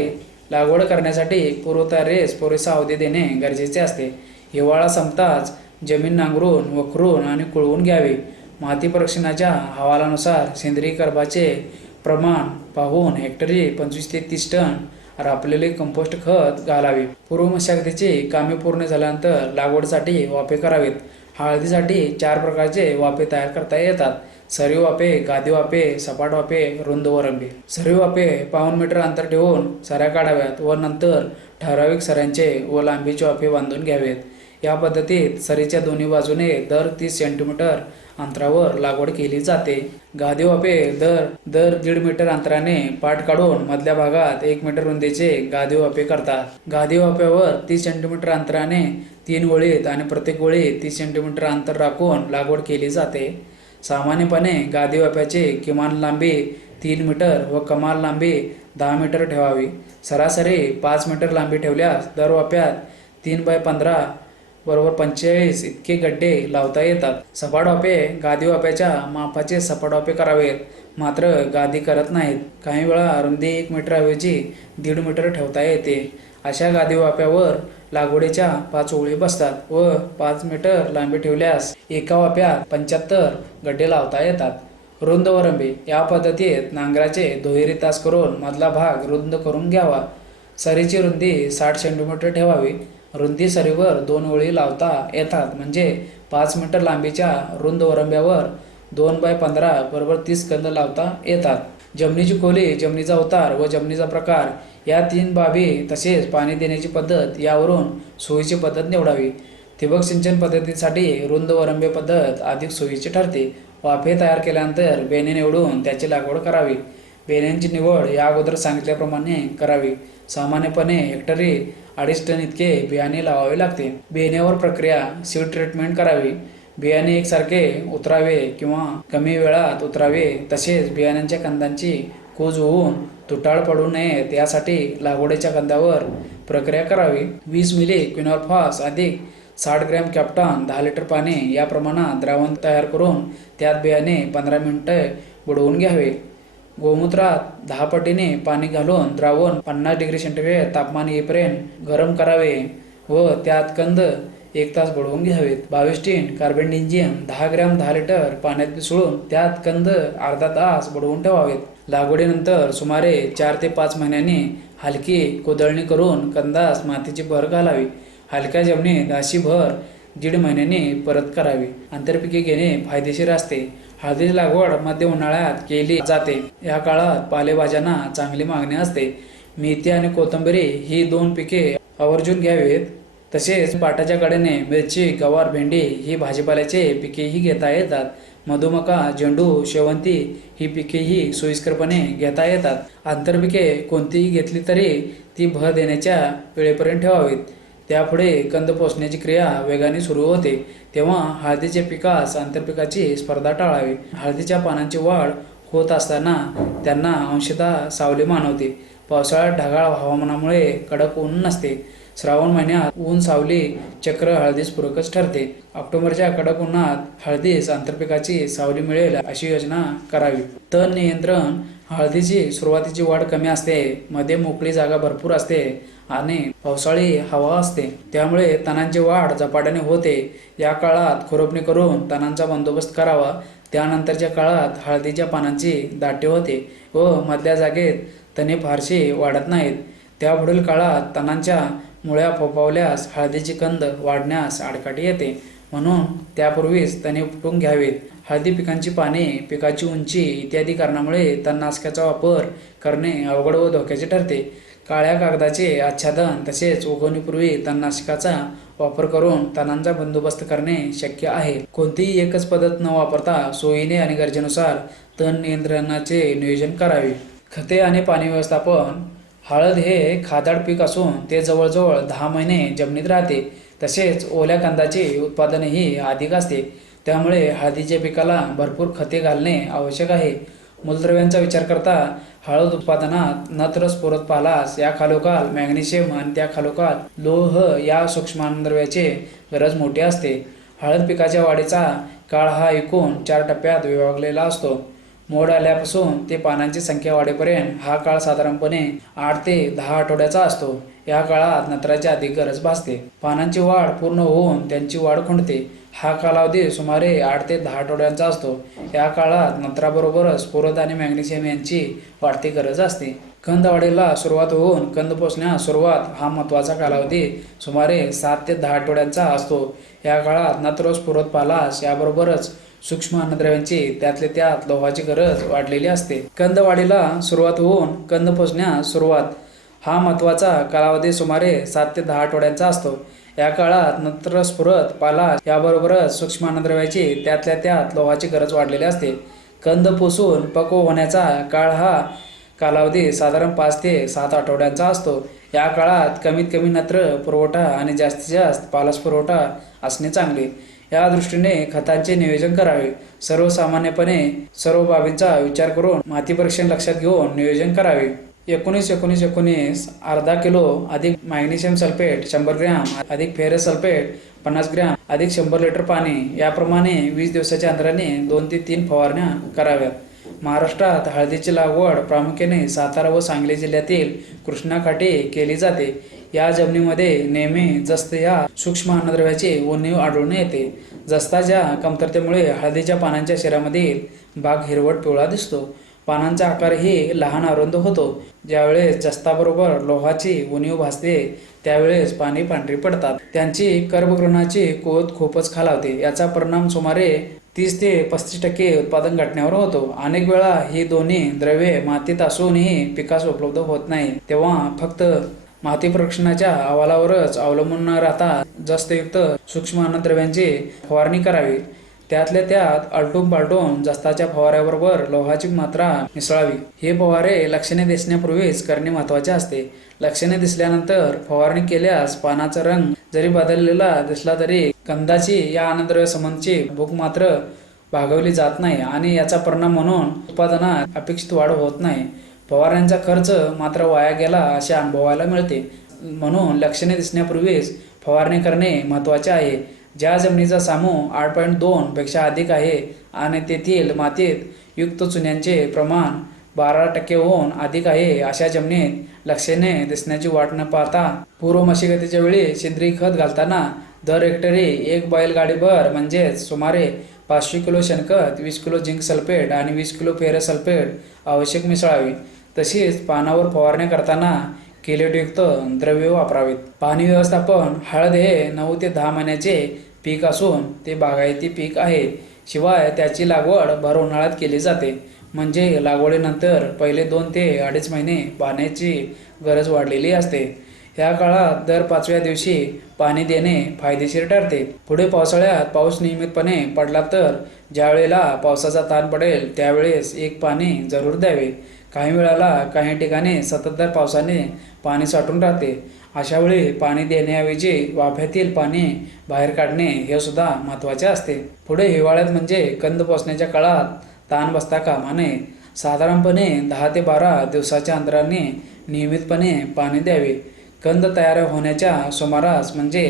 लागवड करण्यासाठी पूर्वतयारीस पुरेसा अवधी देणे गरजेचे असते. हिवाळा संपताच जमीन नांगरून, वखरून आणि कुळवून घ्यावी. माती परीक्षणाच्या अहवालानुसार सेंद्रिय कर्बाचे प्रमाण पाहून हेक्टरी 25 ते 30 टन रापलेले कंपोस्ट खत घालावे. पूर्व मशागतीची कामे पूर्ण झाल्यानंतर लागवडीसाठी वाफे करावेत. हळदीसाठी 4 प्रकारचे वाफे तयार करता येतात. सरीव वाफे, गादी वाफे, सपाट वाफे, रुंद वरंबी. सरीव वाफे 52 मीटर अंतर ठेवून सऱ्या काढाव्यात व नंतर ठराविक सऱ्यांचे व लांबीचे वाफे बांधून घ्यावेत. या पद्धतीत सरीच्या दोन्ही बाजूने दर 30 सेंटीमीटर अंतरावर लागवड केली जाते. गादी वाफे दर 1.5 मीटर अंतराने पाट काढून मधल्या भागात 1 मीटर रुंदीचे गादी वाफे करतात. गादी वाफ्यावर 30 सेंटीमीटर अंतराने 3 ओळीत आणि प्रत्येक ओळीत 30 सेंटीमीटर अंतर राखून लागवड केली जाते. सामान्यपणे गादी वाफ्याची किमान लांबी 3 मीटर व कमाल लांबी 10 मीटर ठेवावी. सरासरी 5 मीटर लांबी ठेवल्यास दर वाफ्यात 3x15 बरोबर 45 इतके गड्डे लावता येतात. सपाट वाफे. गादी वाफ्याच्या मापाचे सपाट वाफे करावेत, मात्र गादी करत नाहीत. काही वेळा रुंदी 1 मीटरऐवजी 1.5 मीटर ठेवता येते. अशा गादी वाफ्यावर लागवडीच्या 5 ओळी बसतात व 5 मीटर लांबी ठेवल्यास एका वाफ्यात 75 गड्डे लावता येतात. रुंद वरंबी. या पद्धतीत नांगराचे दुहेरी तास करून मधला भाग रुंद करून घ्यावा. सरीची रुंदी 60 सेंटीमीटर ठेवावी. रुंदी सरीवर 2 ओळी लावता येतात, म्हणजे 5 मीटर लांबीच्या रुंद वरंब्यावर 2x15 बरोबर 30 कंद लावता येतात. जमिनीची खोली, जमिनीचा उतार व जमिनीचा प्रकार या 3 बाबी तसेच पाणी देण्याची पद्धत यावरून सोयीची पद्धत निवडावी. ठिबक सिंचन पद्धतीसाठी रुंद वरंबे पद्धत अधिक सोयीची ठरते. वाफे तयार केल्यानंतर बेणे निवडून त्याची लागवड करावी. बेण्यांची निवड या अगोदर सांगितल्याप्रमाणे करावी. सामान्यपणे हेक्टरी 2.5 टन इतके बियाणे लावावे लागते. बियाण्यावर प्रक्रिया. सीड ट्रीटमेंट करावी. बियाणे एकसारखे उतरावे किंवा कमी वेळात उतरावे. तसेच बियाण्यांच्या कंदांची कूज होऊन तुटाळ पडू नयेत यासाठी लागवडीच्या कंदावर प्रक्रिया करावी. 20 मिली क्विनोफॉस अधिक 60 ग्रॅम कॅप्टॉन 10 लिटर पाणी या प्रमाणात द्रावण तयार करून त्यात बियाणे 15 मिनिटे बुडवून घ्यावे. गोमूत्रात 10 पटीने पाणी घालून द्रावण 50 डिग्री सेंटीग्रेड तापमान येईपर्यंत गरम करावे व त्यात कंद 1 तास बुडवून घ्यावेत. 22 टीन कार्बेंडिझियम 10 ग्रॅम 10 लिटर पाण्यात मिसळून त्यात कंद अर्धा तास बुडवून ठेवावेत. लागवडीनंतर सुमारे 4 ते 5 महिन्यांनी हलकी कुदळणी करून कंदास मातीची भर घालावी. हलक्या जमिनीत अशी भर 1.5 महिन्यांनी परत करावी. आंतरपिके घेणे फायदेशीर असते. हळदीची लागवड मध्य उन्हाळ्यात केली जाते. या काळात पालेभाज्यांना चांगली मागणी असते. मेथी आणि कोथिंबीर ही 2 पिके आवर्जून घ्यावीत. तसेच पाटाच्या कडेने मिरची, गवार, भेंडी ही भाजीपाल्याचे पिकेही घेता येतात. मधुमका, झेंडू, शेवंती ही पिकेही सोयीस्करपणे घेता येतात. आंतरपिके कोणतीही घेतली तरी ती भर देण्याच्या वेळेपर्यंत ठेवावीत. त्यापुढे कंद पोसण्याची क्रिया वेगाने सुरू होते, तेव्हा हळदीचे पिकास आंतरपिकाची स्पर्धा टाळावी. हळदीच्या पानांची वाढ होत असताना त्यांना अंशतः सावली मानवते. पावसाळ्यात ढगाळ हवामानामुळे कडक ऊन नसते. श्रावण महिन्यात ऊन सावली चक्र हळदीस पूरकच ठरते. ऑक्टोबरच्या कडक उन्हात हळदीस आंतरपिकाची सावली मिळेल अशी योजना करावी. तण नियंत्रण. हळदीची सुरुवातीची वाढ कमी असते, मध्ये मोकळी जागा भरपूर असते आणि पावसाळी हवा असते, त्यामुळे तणांची वाढ झपाट्याने होते. या काळात खुरपणी करून तणांचा बंदोबस्त करावा. त्यानंतरच्या काळात हळदीच्या पानांची दाटे होते व मधल्या जागेत तणे फारशी वाढत नाहीत. त्यापुढील काळात तणांच्या मुळ्या फोफावल्यास हळदीची कंद वाढण्यास आडकाठी येते, म्हणून त्यापूर्वीच तणे उपटून घ्यावेत. हळदी पिकांची पाने, पिकाची उंची इत्यादी कारणामुळे तणनाशकाचा वापर करणे अवघड व धोक्याचे ठरते. काळ्या कागदाचे आच्छादन तसेच उगवणीपूर्वी तणनाशकाचा वापर करून तणांचा बंदोबस्त करणे शक्य आहे. कोणतीही एकच पद्धत न वापरता सोयीने आणि गरजेनुसार तण नियंत्रणाचे नियोजन करावे. खते आणि पाणी व्यवस्थापन. हळद हे खादाड पीक असून ते जवळजवळ 10 महिने जमिनीत राहते. तसेच ओल्या कंदाचे उत्पादनही अधिक असते, त्यामुळे हळदीच्या पिकाला भरपूर खते घालणे आवश्यक आहे. मूलद्रव्यांचा विचार करता हळद उत्पादनात नत्र, स्फुरद, पालास या खालोखाल मॅग्नेशियम आणि त्या खालोखाल लोह या सूक्ष्मद्रव्याची गरज मोठी असते. हळद पिकाच्या वाढीचा काळ हा एकूण 4 टप्प्यात विभागलेला असतो. मोड आल्यापासून ते पानांची संख्या वाढेपर्यंत हा काळ साधारणपणे 8 ते 10 आठवड्याचा असतो. या काळात नत्राची अधिक गरज भासते. पानांची वाढ पूर्ण होऊन त्यांची वाढ खुंटते. हा कालावधी सुमारे 8 ते 10 आठवड्यांचा असतो. या काळात नत्राबरोबरच स्फुरद आणि मॅग्नेशियम यांची वाढती गरज असते. कंद वाढीला सुरुवात होऊन कंद पोसण्यास सुरुवात हा महत्त्वाचा कालावधी सुमारे 7 ते 10 आठवड्यांचा असतो. या काळात नत्र, स्फुरद, पालास याबरोबरच सूक्ष्म अन्नद्रव्यांची त्यातले त्यात लोहाची गरज वाढलेली असते. कंद वाढीला सुरुवात होऊन कंद पोसण्यास सुरुवात हा महत्त्वाचा कालावधी सुमारे 7 ते 10 आठवड्यांचा असतो. या काळात नत्र, स्फुरद, पालास याबरोबरच सूक्ष्म अन्नद्रव्याची त्यातल्या त्यात लोहाची गरज वाढलेली असते. कंद पोसून पक्व होण्याचा काळ हा कालावधी साधारण 5 ते 7 आठवड्यांचा असतो. या काळात कमीत कमी नत्र पुरवठा आणि जास्तीत जास्त पालास पुरवठा असणे चांगले. या दृष्टीने खतांचे नियोजन करावे. सर्वसामान्यपणे सर्व बाबींचा विचार करून माती परीक्षण लक्षात घेऊन नियोजन करावे. 19-19-19 अर्धा किलो अधिक मॅग्नेशियम सल्फेट 100 ग्रॅम अधिक फेरस सल्फेट 50 ग्रॅम अधिक 100 लिटर पाणी याप्रमाणे 20 दिवसाच्या अंतराने 2 ते 3 फवारण्या कराव्यात. महाराष्ट्रात हळदीची लागवड प्रामुख्याने सातारा व सांगली जिल्ह्यातील कृष्णाकाठी केली जाते. या जमिनीमध्ये नेहमी जस्त या सूक्ष्म अन्नद्रव्याची उणीव आढळून येते. जस्ताच्या कमतरतेमुळे हळदीच्या पानांच्या शरीरामधील भाग हिरवट पिवळा दिसतो. पानांचा आकारही लहान अरुंद होतो. ज्यावेळेस जस्ताबरोबर लोहाची उणीव भासते त्यावेळेस पाने पांढरी पडतात. त्यांची गर्भगृहाची कोत खूपच खालावते. याचा परिणाम सुमारे 30 ते 35% उत्पादन घटण्यावर होतो. अनेक वेळा ही दोन्ही द्रव्ये मातीत असूनही पिकास उपलब्ध होत नाही, तेव्हा फक्त माती परीक्षणाच्या अहवालावरच अवलंबून न राहता जस्तयुक्त सूक्ष्म अन्नद्रव्यांची फवारणी करावी. त्यातल्या त्यात आलटून पालटून जस्ताच्या फवाऱ्याबरोबर लोहाची मात्रा मिसळावी. हे फवारे लक्षणे दिसण्यापूर्वीच करणे महत्त्वाचे असते. लक्षणे दिसल्यानंतर फवारणी केल्यास पानाचा रंग जरी बदललेला दिसला तरी कंदाची या अन्नद्रव्य संबंधीची भूक मात्र भागवली जात नाही आणि याचा परिणाम म्हणून उत्पादनात अपेक्षित वाढ होत नाही. फवारण्यांचा खर्च मात्र वाया गेला असे अनुभवायला मिळते. म्हणून लक्षणे दिसण्यापूर्वीच फवारणी करणे महत्त्वाचे आहे. ज्या जमिनीचा सामू 8.2 पेक्षा अधिक आहे आणि तेथील मातीत युक्त चुन्यांचे प्रमाण 12% अधिक आहे अशा जमिनीत लक्षणे दिसण्याची वाट न पाहता पूर्व मशागतीच्या वेळी सेंद्रिय खत घालताना दर हेक्टरी 1 बैलगाडीभर म्हणजेच सुमारे 500 किलो शेणखत, 20 किलो झिंक सल्फेट आणि 20 किलो फेरस सल्फेट आवश्यक मिसळावे. तसेच पानावर फवारणी करताना केलेटयुक्त द्रव्ये वापरावीत. पाणी व्यवस्थापन. हळद हे 9 ते 10 महिन्याचे पीक असून ते बागायती पीक आहे. शिवाय त्याची लागवड भर उन्हाळ्यात केली जाते, म्हणजे लागवडीनंतर पहिले 2 ते 2.5 महिने पाण्याची गरज वाढलेली असते. या काळात दर 5व्या दिवशी पाणी देणे फायदेशीर ठरते. पुढे पावसाळ्यात पाऊस नियमितपणे पडला तर ज्यावेळेला पावसाचा ताण पडेल त्यावेळेस एक पाणी जरूर द्यावे. काही वेळाला काही ठिकाणी संततधार पावसाने पाणी साठून राहते. अशा वेळी पाणी देण्याऐवजी वाफ्यातील पाणी बाहेर काढणे हे सुद्धा महत्त्वाचे असते. पुढे हिवाळ्यात म्हणजे कंद पोसण्याच्या काळात ताण बसता कामा नये. साधारणपणे 10 ते 12 दिवसाच्या अंतराने नियमितपणे पाणी द्यावे. कंद तयार होण्याच्या सुमारास म्हणजे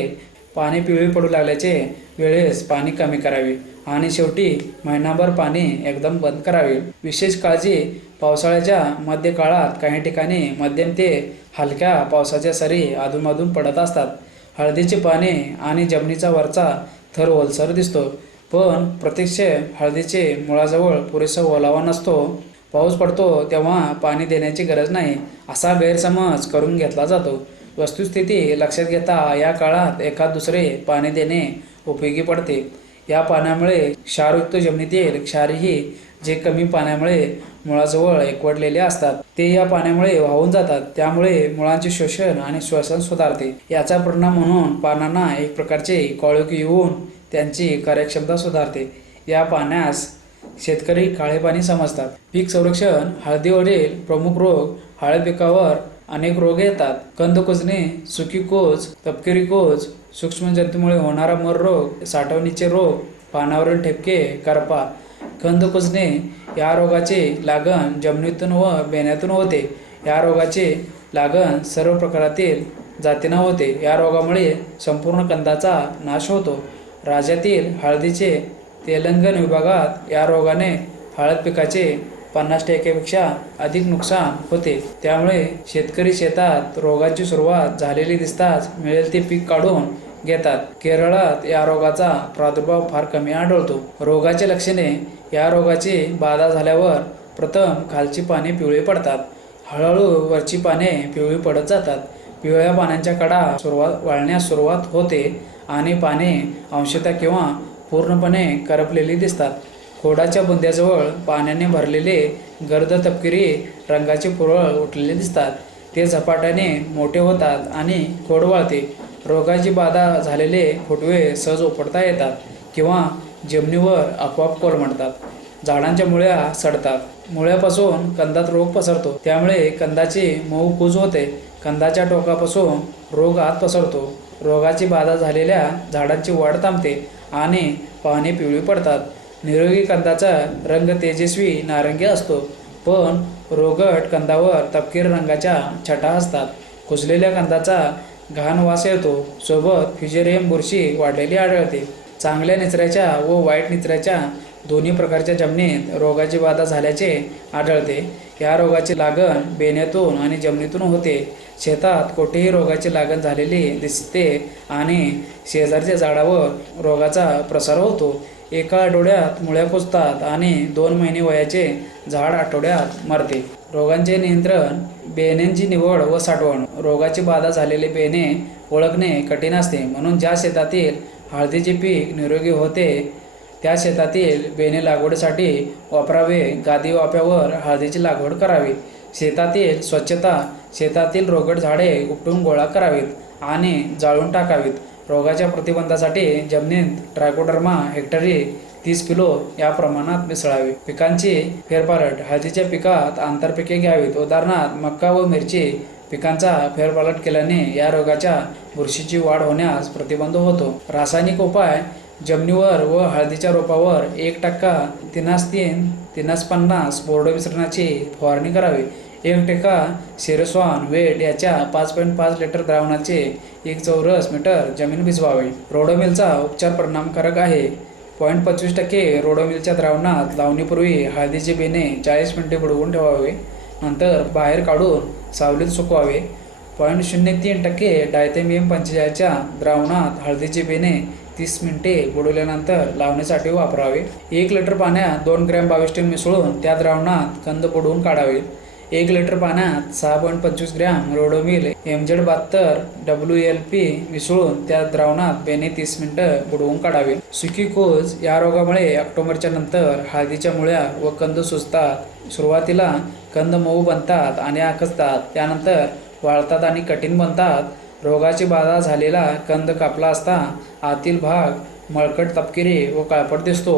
पाणी पिवळे पडू लागल्याचे वेळेस पाणी कमी करावे आणि शेवटी महिनाभर पाणी एकदम बंद करावे. विशेष काळजी पावसाळ्याच्या मध्य काळात काही ठिकाणी मध्यम ते हलक्या पावसाच्या सरी अधूनमधून पडत असतात. हळदीचे पाने आणि जमिनीचा वरचा थर ओलसर दिसतो, पण प्रत्यक्ष हळदीचे मुळाजवळ पुरेसा ओलावा नसतो. पाऊस पडतो तेव्हा पाणी देण्याची गरज नाही असा गैरसमज करून घेतला जातो. वस्तुस्थिती लक्षात घेता या काळात एखाद दुसरे पाणी देणे उपयोगी पडते. या पाण्यामुळे क्षारयुक्त जमिनीतील क्षारही जे कमी पाण्यामुळे मुळाजवळ एकवटलेले असतात ते या पाण्यामुळे वाहून जातात. त्यामुळे मुळांचे शोषण आणि श्वसन सुधारते. याचा परिणाम म्हणून पानांना एक प्रकारचे काळोखी येऊन त्यांची कार्यक्षमता सुधारते. या पाण्यास शेतकरी काळे पाणी समजतात. पीक संरक्षण. हळदीवरील प्रमुख रोग. हळद पिकावर अनेक रोग येतात. कंद कुजणे, सुकी कोज, तपकिरी कोज, सूक्ष्म जंतूमुळे होणारा मर रोग, साठवणीचे रोग, पानावरील ठिपके, करपा. कंद कुजणे या रोगाचे लागण जमिनीतून व बेण्यातून होते. या रोगाचे लागण सर्व प्रकारातील जातींना होते. या रोगामुळे संपूर्ण कंदाचा नाश होतो. राज्यातील हळदीचे तेलंगण विभागात या रोगाने हळद पिकाचे 50% अधिक नुकसान होते. त्यामुळे शेतकरी शेतात रोगाची सुरुवात झालेली दिसताच मिळेल ते पीक काढून घेतात. केरळात या रोगाचा प्रादुर्भाव फार कमी आढळतो. रोगाची लक्षणे. या रोगाची बाधा झाल्यावर प्रथम खालची पाने पिवळी पडतात. हळूहळू वरची पाने पिवळी पडत जातात. पिवळ्या पानांच्या कडा वाळण्यास सुरुवात होते आणि पाने अंशतः किंवा पूर्णपणे करपलेली दिसतात. खोडाच्या बुंद्याजवळ पाण्याने भरलेले गर्द तपकिरी रंगाचे पुरळ उठलेले दिसतात. ते झपाट्याने मोठे होतात आणि खोड वाळते. रोगाची बाधा झालेले फुटवे सहज उपटता येतात किंवा जमिनीवर आपोआप कोलमडतात. झाडांच्या मुळ्या सडतात. मुळ्यापासून कंदात रोग पसरतो. त्यामुळे कंदाची मऊ कूज होते. कंदाच्या टोकापासून रोग आत पसरतो. रोगाची बाधा झालेल्या झाडांची वाढ थांबते आणि पाने पिवळी पडतात. निरोगी कंदाचा रंग तेजस्वी नारंगी असतो, पण रोगट कंदावर तपकिरी रंगाच्या छटा असतात. कुजलेल्या कंदाचा घाण वास येतो. सोबत फ्युजेरियम बुरशी वाढलेली आढळते. चांगल्या निचऱ्याच्या व वाईट निचऱ्याच्या दोन्ही प्रकारच्या जमिनीत रोगाची बाधा झाल्याचे आढळते. या रोगाची लागण बेण्यातून आणि जमिनीतून होते. शेतात कोठेही रोगाची लागण झालेली दिसते आणि शेजारच्या झाडावर रोगाचा प्रसार होतो. एका आठवड्यात मुळ्या कुजतात आणि 2 महिने वयाचे झाड आठवड्यात मरते. रोगांचे नियंत्रण. बेण्यांची निवड व साठवण. रोगाची बाधा झालेले बेणे ओळखणे कठीण असते, म्हणून ज्या शेतातील हळदीचे पीक निरोगी होते त्या शेतातील बेणे लागवडीसाठी वापरावे. गादी वाफ्यावर हळदीची लागवड करावी. शेतातील स्वच्छता. शेतातील रोगट झाडे उपटून गोळा करावीत आणि जाळून टाकावीत. रोगाच्या प्रतिबंधासाठी जमिनीत ट्रायकोडर्मा हेक्टरी 30 किलो या प्रमाणात मिसळावे. पिकांची फेरपालट. हळदीच्या पिकात आंतरपिके घ्यावीत. उदाहरणार्थ मका व मिरची पिकांचा फेरपालट केल्याने या रोगाच्या बुरशीची वाढ होण्यास प्रतिबंध होतो. रासायनिक उपाय. जमिनीवर व हळदीच्या रोपावर 1% 3-3-50 बोर्डो मिश्रणाची फवारणी करावी. 1% सेरेसॉन वेट याच्या 5.5 लिटर द्रावणाचे 1 चौरस मीटर जमीन भिजवावे. रोडोमिलचा उपचार परिणामकारक आहे. 0.25% रोडोमिलच्या द्रावणात लावणीपूर्वी हळदीचे बेणे 40 मिनिटे बुडवून ठेवावे. नंतर बाहेर काढून सावलीत सुकवावे. 0.03% डायथेमियम 45च्या द्रावणात हळदीचे बेणे 30 मिनिटे बुडवल्यानंतर लावणीसाठी वापरावे. 1 लिटर पाण्यात 2 ग्रॅम बाविस्टिन मिसळून त्या द्रावणात कंद बुडवून काढावे. 1 लिटर पाण्यात 6.25 ग्रॅम रोडोमिल MZ72 WLP मिसळून त्या द्रावणात बेणे 30 मिनिटं बुडवून काढावे. सुकी कोज. या रोगामुळे ऑक्टोबरच्या नंतर हळदीच्या मुळ्या व कंद सुजतात. सुरुवातीला कंद मऊ बनतात आणि आकसतात. त्यानंतर वाळतात आणि कठीण बनतात. रोगाची बाधा झालेला कंद कापला असता आतील भाग मळकट तपकिरी व काळपट दिसतो.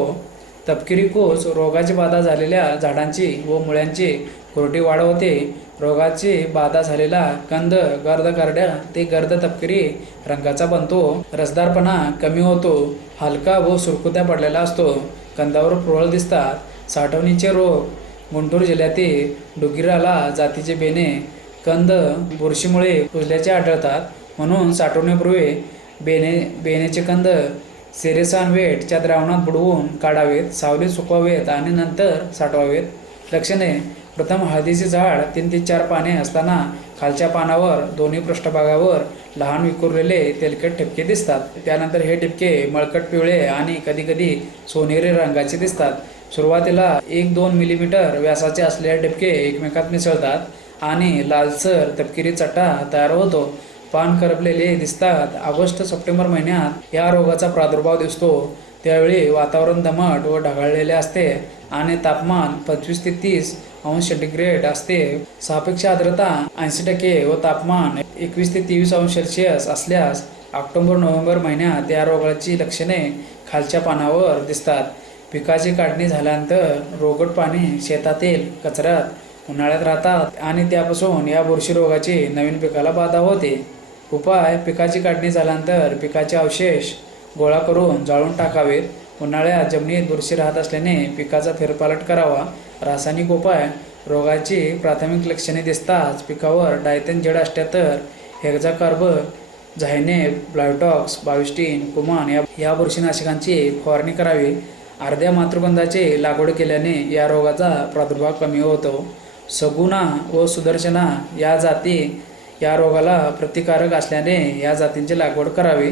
तपकिरी कोज. रोगाची बाधा झालेल्या झाडांची व मुळ्यांची खुरटी वाढ होते. रोगाची बाधा झालेला कंद गर्द करड्या ते गर्द तपकिरी रंगाचा बनतो. रसदारपणा कमी होतो. हलका व सुरकुत्या पडलेला असतो. कंदावर पुरळ दिसतात. साठवणीचे रोग गुंटूर जिल्ह्यातील डुगिराला जातीचे बेने कंद बुरशीमुळे कुजल्याचे आढळतात. म्हणून साठवणीपूर्वी बेनेचे कंद सेरेसान वेटच्या द्रावणात बुडवून काढावेत, सावलीत सुकवावेत आणि नंतर साठवावेत. लक्षणे: प्रथम हळदीचे झाड 3 ते 4 पाने असताना खालच्या पानावर दोन्ही पृष्ठभागावर लहान विखुरलेले तेलकट ठिपके दिसतात. त्यानंतर हे ठिपके मळकट पिवळे आणि कधीकधी सोनेरी रंगाचे दिसतात. सुरुवातीला 1-2 मिलीमीटर व्यासाचे असलेले ठिपके एकमेकात मिसळतात आणि लालसर तपकिरी चट्टा तयार होतो. पान करपलेले दिसतात. ऑगस्ट-सप्टेंबर महिन्यात या रोगाचा प्रादुर्भाव दिसतो. त्यावेळी वातावरण दमट व ढगाळलेले असते आणि तापमान 25 ते 30 अंश सेंटीग्रेड असते. सापेक्ष आर्द्रता 80% व तापमान 21 ते 23 अंश सेल्सिअस असल्यास ऑक्टोबर-नोव्हेंबर महिन्यात या रोगाची लक्षणे खालच्या पानावर दिसतात. पिकाची काढणी झाल्यानंतर रोगट पाने शेतातील कचऱ्यात उन्हाळ्यात राहतात आणि त्यापासून या बुरशी रोगाची नवीन पिकाला बाधा होते. उपाय: पिकाची काढणी झाल्यानंतर पिकाचे अवशेष गोळा करून जाळून टाकावेत. उन्हाळ्यात जमिनीत बुरशी राहत असल्याने पिकाचा फेरपालट करावा. रासायनिक उपाय: रोगाची प्राथमिक लक्षणे दिसताच पिकावर Dithane Z78, हेक्झाकार्ब, झायनेब, Blitox, Bavistin, Kuman या बुरशीनाशकांची फवारणी करावी. अर्ध्या मातृगंधाची लागवड केल्याने या रोगाचा प्रादुर्भाव कमी होतो. सगुना व सुदर्शना या जाती या रोगाला प्रतिकारक असल्याने या जातींची लागवड करावी.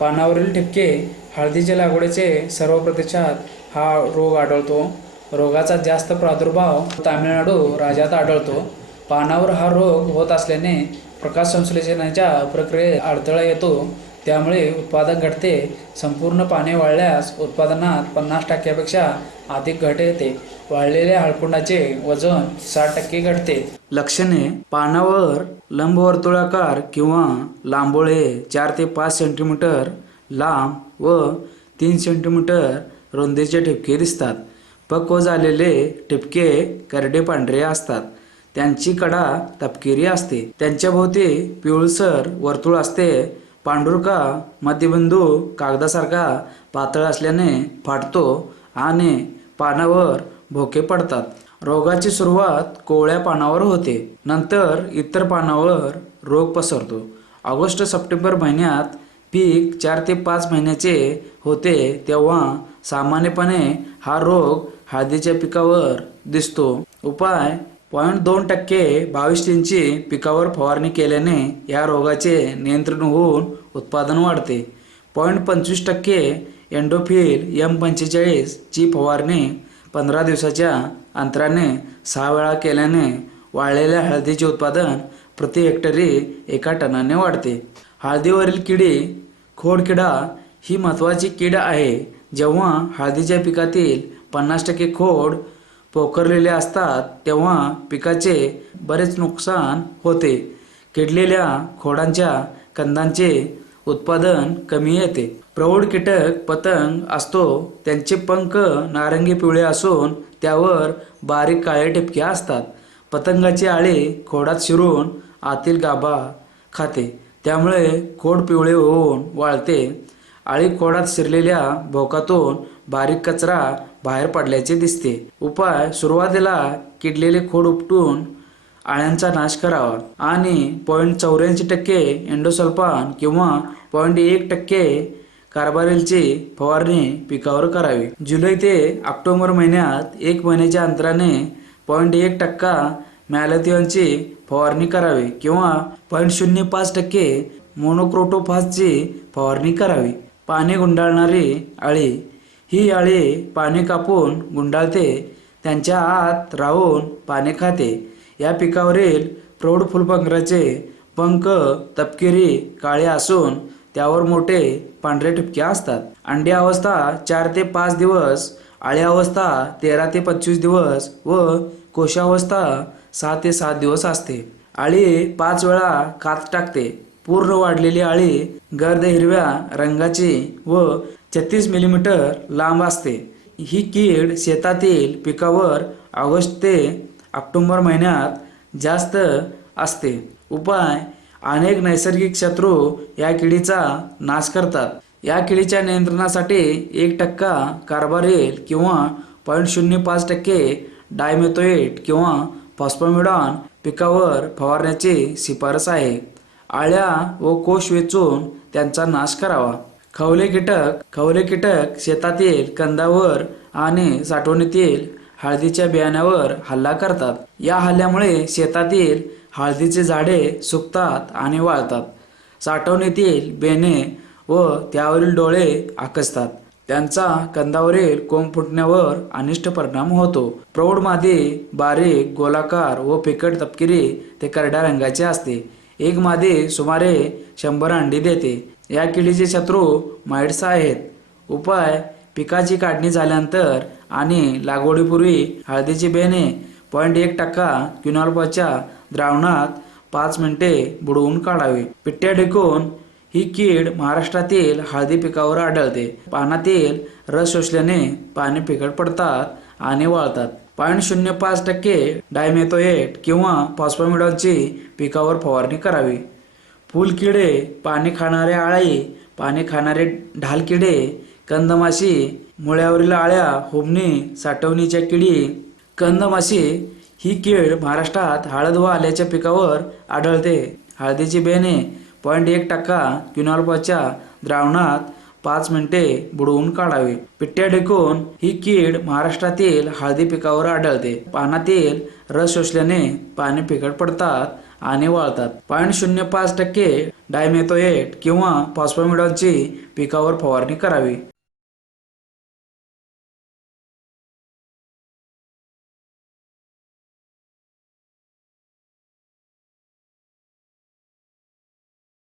पानावरील ठिपके: हळदीच्या लागवडीचे सर्व प्रदेशात हा रोग आढळतो. रोगाचा जास्त प्रादुर्भाव तामिळनाडू राज्यात आढळतो. पानावर हा रोग होत असल्याने प्रकाश संश्लेषणाच्या प्रक्रियेत अडथळा येतो. त्यामुळे उत्पादन घटते. संपूर्ण पाने वाळल्यास उत्पादनात 50% अधिक घट येते. वाळलेल्या हळकुंडाचे वजन 60% घटते. लक्षणे: पानावर लंबवर्तुळाकार किंवा लांबोळे 4 ते 5 सेंटीमीटर लांब व 3 सेंटीमीटर रुंदीचे ठिपके दिसतात. पक्व झालेले ठिपके करडे पांढरे असतात. त्यांची कडा तपकिरी असते. त्यांच्या भोवती पिवळसर वर्तुळ असते. पांढुरका मध्यबिंदू कागदासारखा पातळ असल्याने फाटतो आणि पानावर भोके पडतात. रोगाची सुरुवात कोवळ्या पानावर होते. नंतर इतर पानावर रोग पसरतो. ऑगस्ट-सप्टेंबर महिन्यात पीक 4 ते 5 महिन्याचे होते तेव्हा सामान्यपणे हा रोग हळदीच्या पिकावर दिसतो. उपाय: 0.2% बाविस्टिनची पिकावर फवारणी केल्याने या रोगाचे नियंत्रण होऊन उत्पादन वाढते. 0.25% एंडोफिल M45 ची फवारणी 15 दिवसाच्या अंतराने 6 वेळा केल्याने वाळलेल्या हळदीचे उत्पादन प्रति हेक्टरी 1 टनाने वाढते. हळदीवरील किडी: खोडकिडा ही महत्त्वाची कीड आहे. जेव्हा हळदीच्या पिकातील 50% खोड पोखरलेले असतात तेव्हा पिकाचे बरेच नुकसान होते. किडलेल्या खोडांच्या कंदांचे उत्पादन कमी येते. प्रौढ कीटक पतंग असतो. त्यांचे पंख नारंगी पिवळे असून त्यावर बारीक काळे ठिपके असतात. पतंगाची आळी खोडात शिरून आतील गाभा खाते. त्यामुळे खोड पिवळे होऊन वाळते. आळी खोडात शिरलेल्या भोकातून बारीक कचरा बाहेर पडल्याचे दिसते. उपाय: सुरुवातीला किडलेले खोड उपटून आळ्यांचा नाश करावा आणि 0.84% एंडोसल्फान किंवा 0.1% कार्बारिलची फवारणी पिकावर करावी. जुलै ते ऑक्टोबर महिन्यात 1 महिन्याच्या अंतराने 0.1% मॅलाथिओनची फवारणी करावी किंवा 0.05% मोनोक्रोटोफासची फवारणी करावी. पाने गुंडाळणारी अळी: ही अळी पाने कापून गुंडाळते. त्यांच्या आत राहून पाने खाते. या पिकावरील प्रौढ फुलपाखराचे पंख तपकिरी काळे असून त्यावर मोठे पांढरे ठिपके असतात. अंडी अवस्था 4 ते 5 दिवस, अळी अवस्था 13 ते 25 दिवस व कोशावस्था 6 ते 7 दिवस असते. अळी 5 वेळा कात टाकते. पूर्ण वाढलेली अळी गर्द हिरव्या रंगाची व 36 मिलीमीटर लांब असते. ही कीड शेतातील पिकावर ऑगस्ट ते ऑक्टोबर महिन्यात जास्त असते. उपाय: अनेक नैसर्गिक शत्रू या किडीचा नाश करतात. या किडीच्या नियंत्रणासाठी 1% कार्बारिल किंवा 0.05% डायमेथोएट किंवा फॉस्फोमिडॉन पिकावर फवारण्याची शिफारस आहे. आळ्या व कोश वेचून त्यांचा नाश करावा. खवले कीटक शेतातील कंदावर आणि साठवणीतील हळदीच्या बियाण्यावर हल्ला करतात. या हल्ल्यामुळे शेतातील हळदीचे झाडे सुकतात आणि वाळतात. साठवणीतील बेणे व त्यावरील डोळे आकसतात. त्यांचा कंदावरील कोंब फुटण्यावर अनिष्ट परिणाम होतो. प्रौढ मादी बारीक, गोलाकार व फिकट तपकिरी ते करड्या रंगाचे असते. एक मादी सुमारे 100 अंडी देते. या किडीचे शत्रू माइट्स आहेत. उपाय: पिकाची काढणी झाल्यानंतर आणि लागवडीपूर्वी हळदीची बेणे 0.1% क्विनॉलच्या द्रावणात 5 मिनिटे बुडवून काढावे. पिट्ट्या ढेकून ही कीड महाराष्ट्रातील हळदी पिकावर आढळते. पानातील रस शोषल्याने पाने फिकट पडतात आणि वाळतात. 0.05% डायमेथोएट किंवा फॉस्फोमिडॉनची पिकावर फवारणी करावी. फुलकिडे, पाने खाणारे आळी, पाने खाणारे ढालकिडे, कंदमाशी, मुळ्यावरील आळ्या, हुबणी, साठवणीच्या किडी. कंदमाशी ही कीड महाराष्ट्रात हळद व आल्याच्या पिकावर आढळते. हळदीची बेणे 0.1% क्विनॉलच्या द्रावणात 5 मिनिटे बुडवून काढावे. पिट्ट्या ढेकून ही कीड महाराष्ट्रातील हळदी पिकावर आढळते. पानातील रस शोषल्याने पाने फिकट पडतात आणि वाळतात. 0.05% डायमेथोएट किंवा फॉस्फोमिडॉनची पिकावर फवारणी करावी.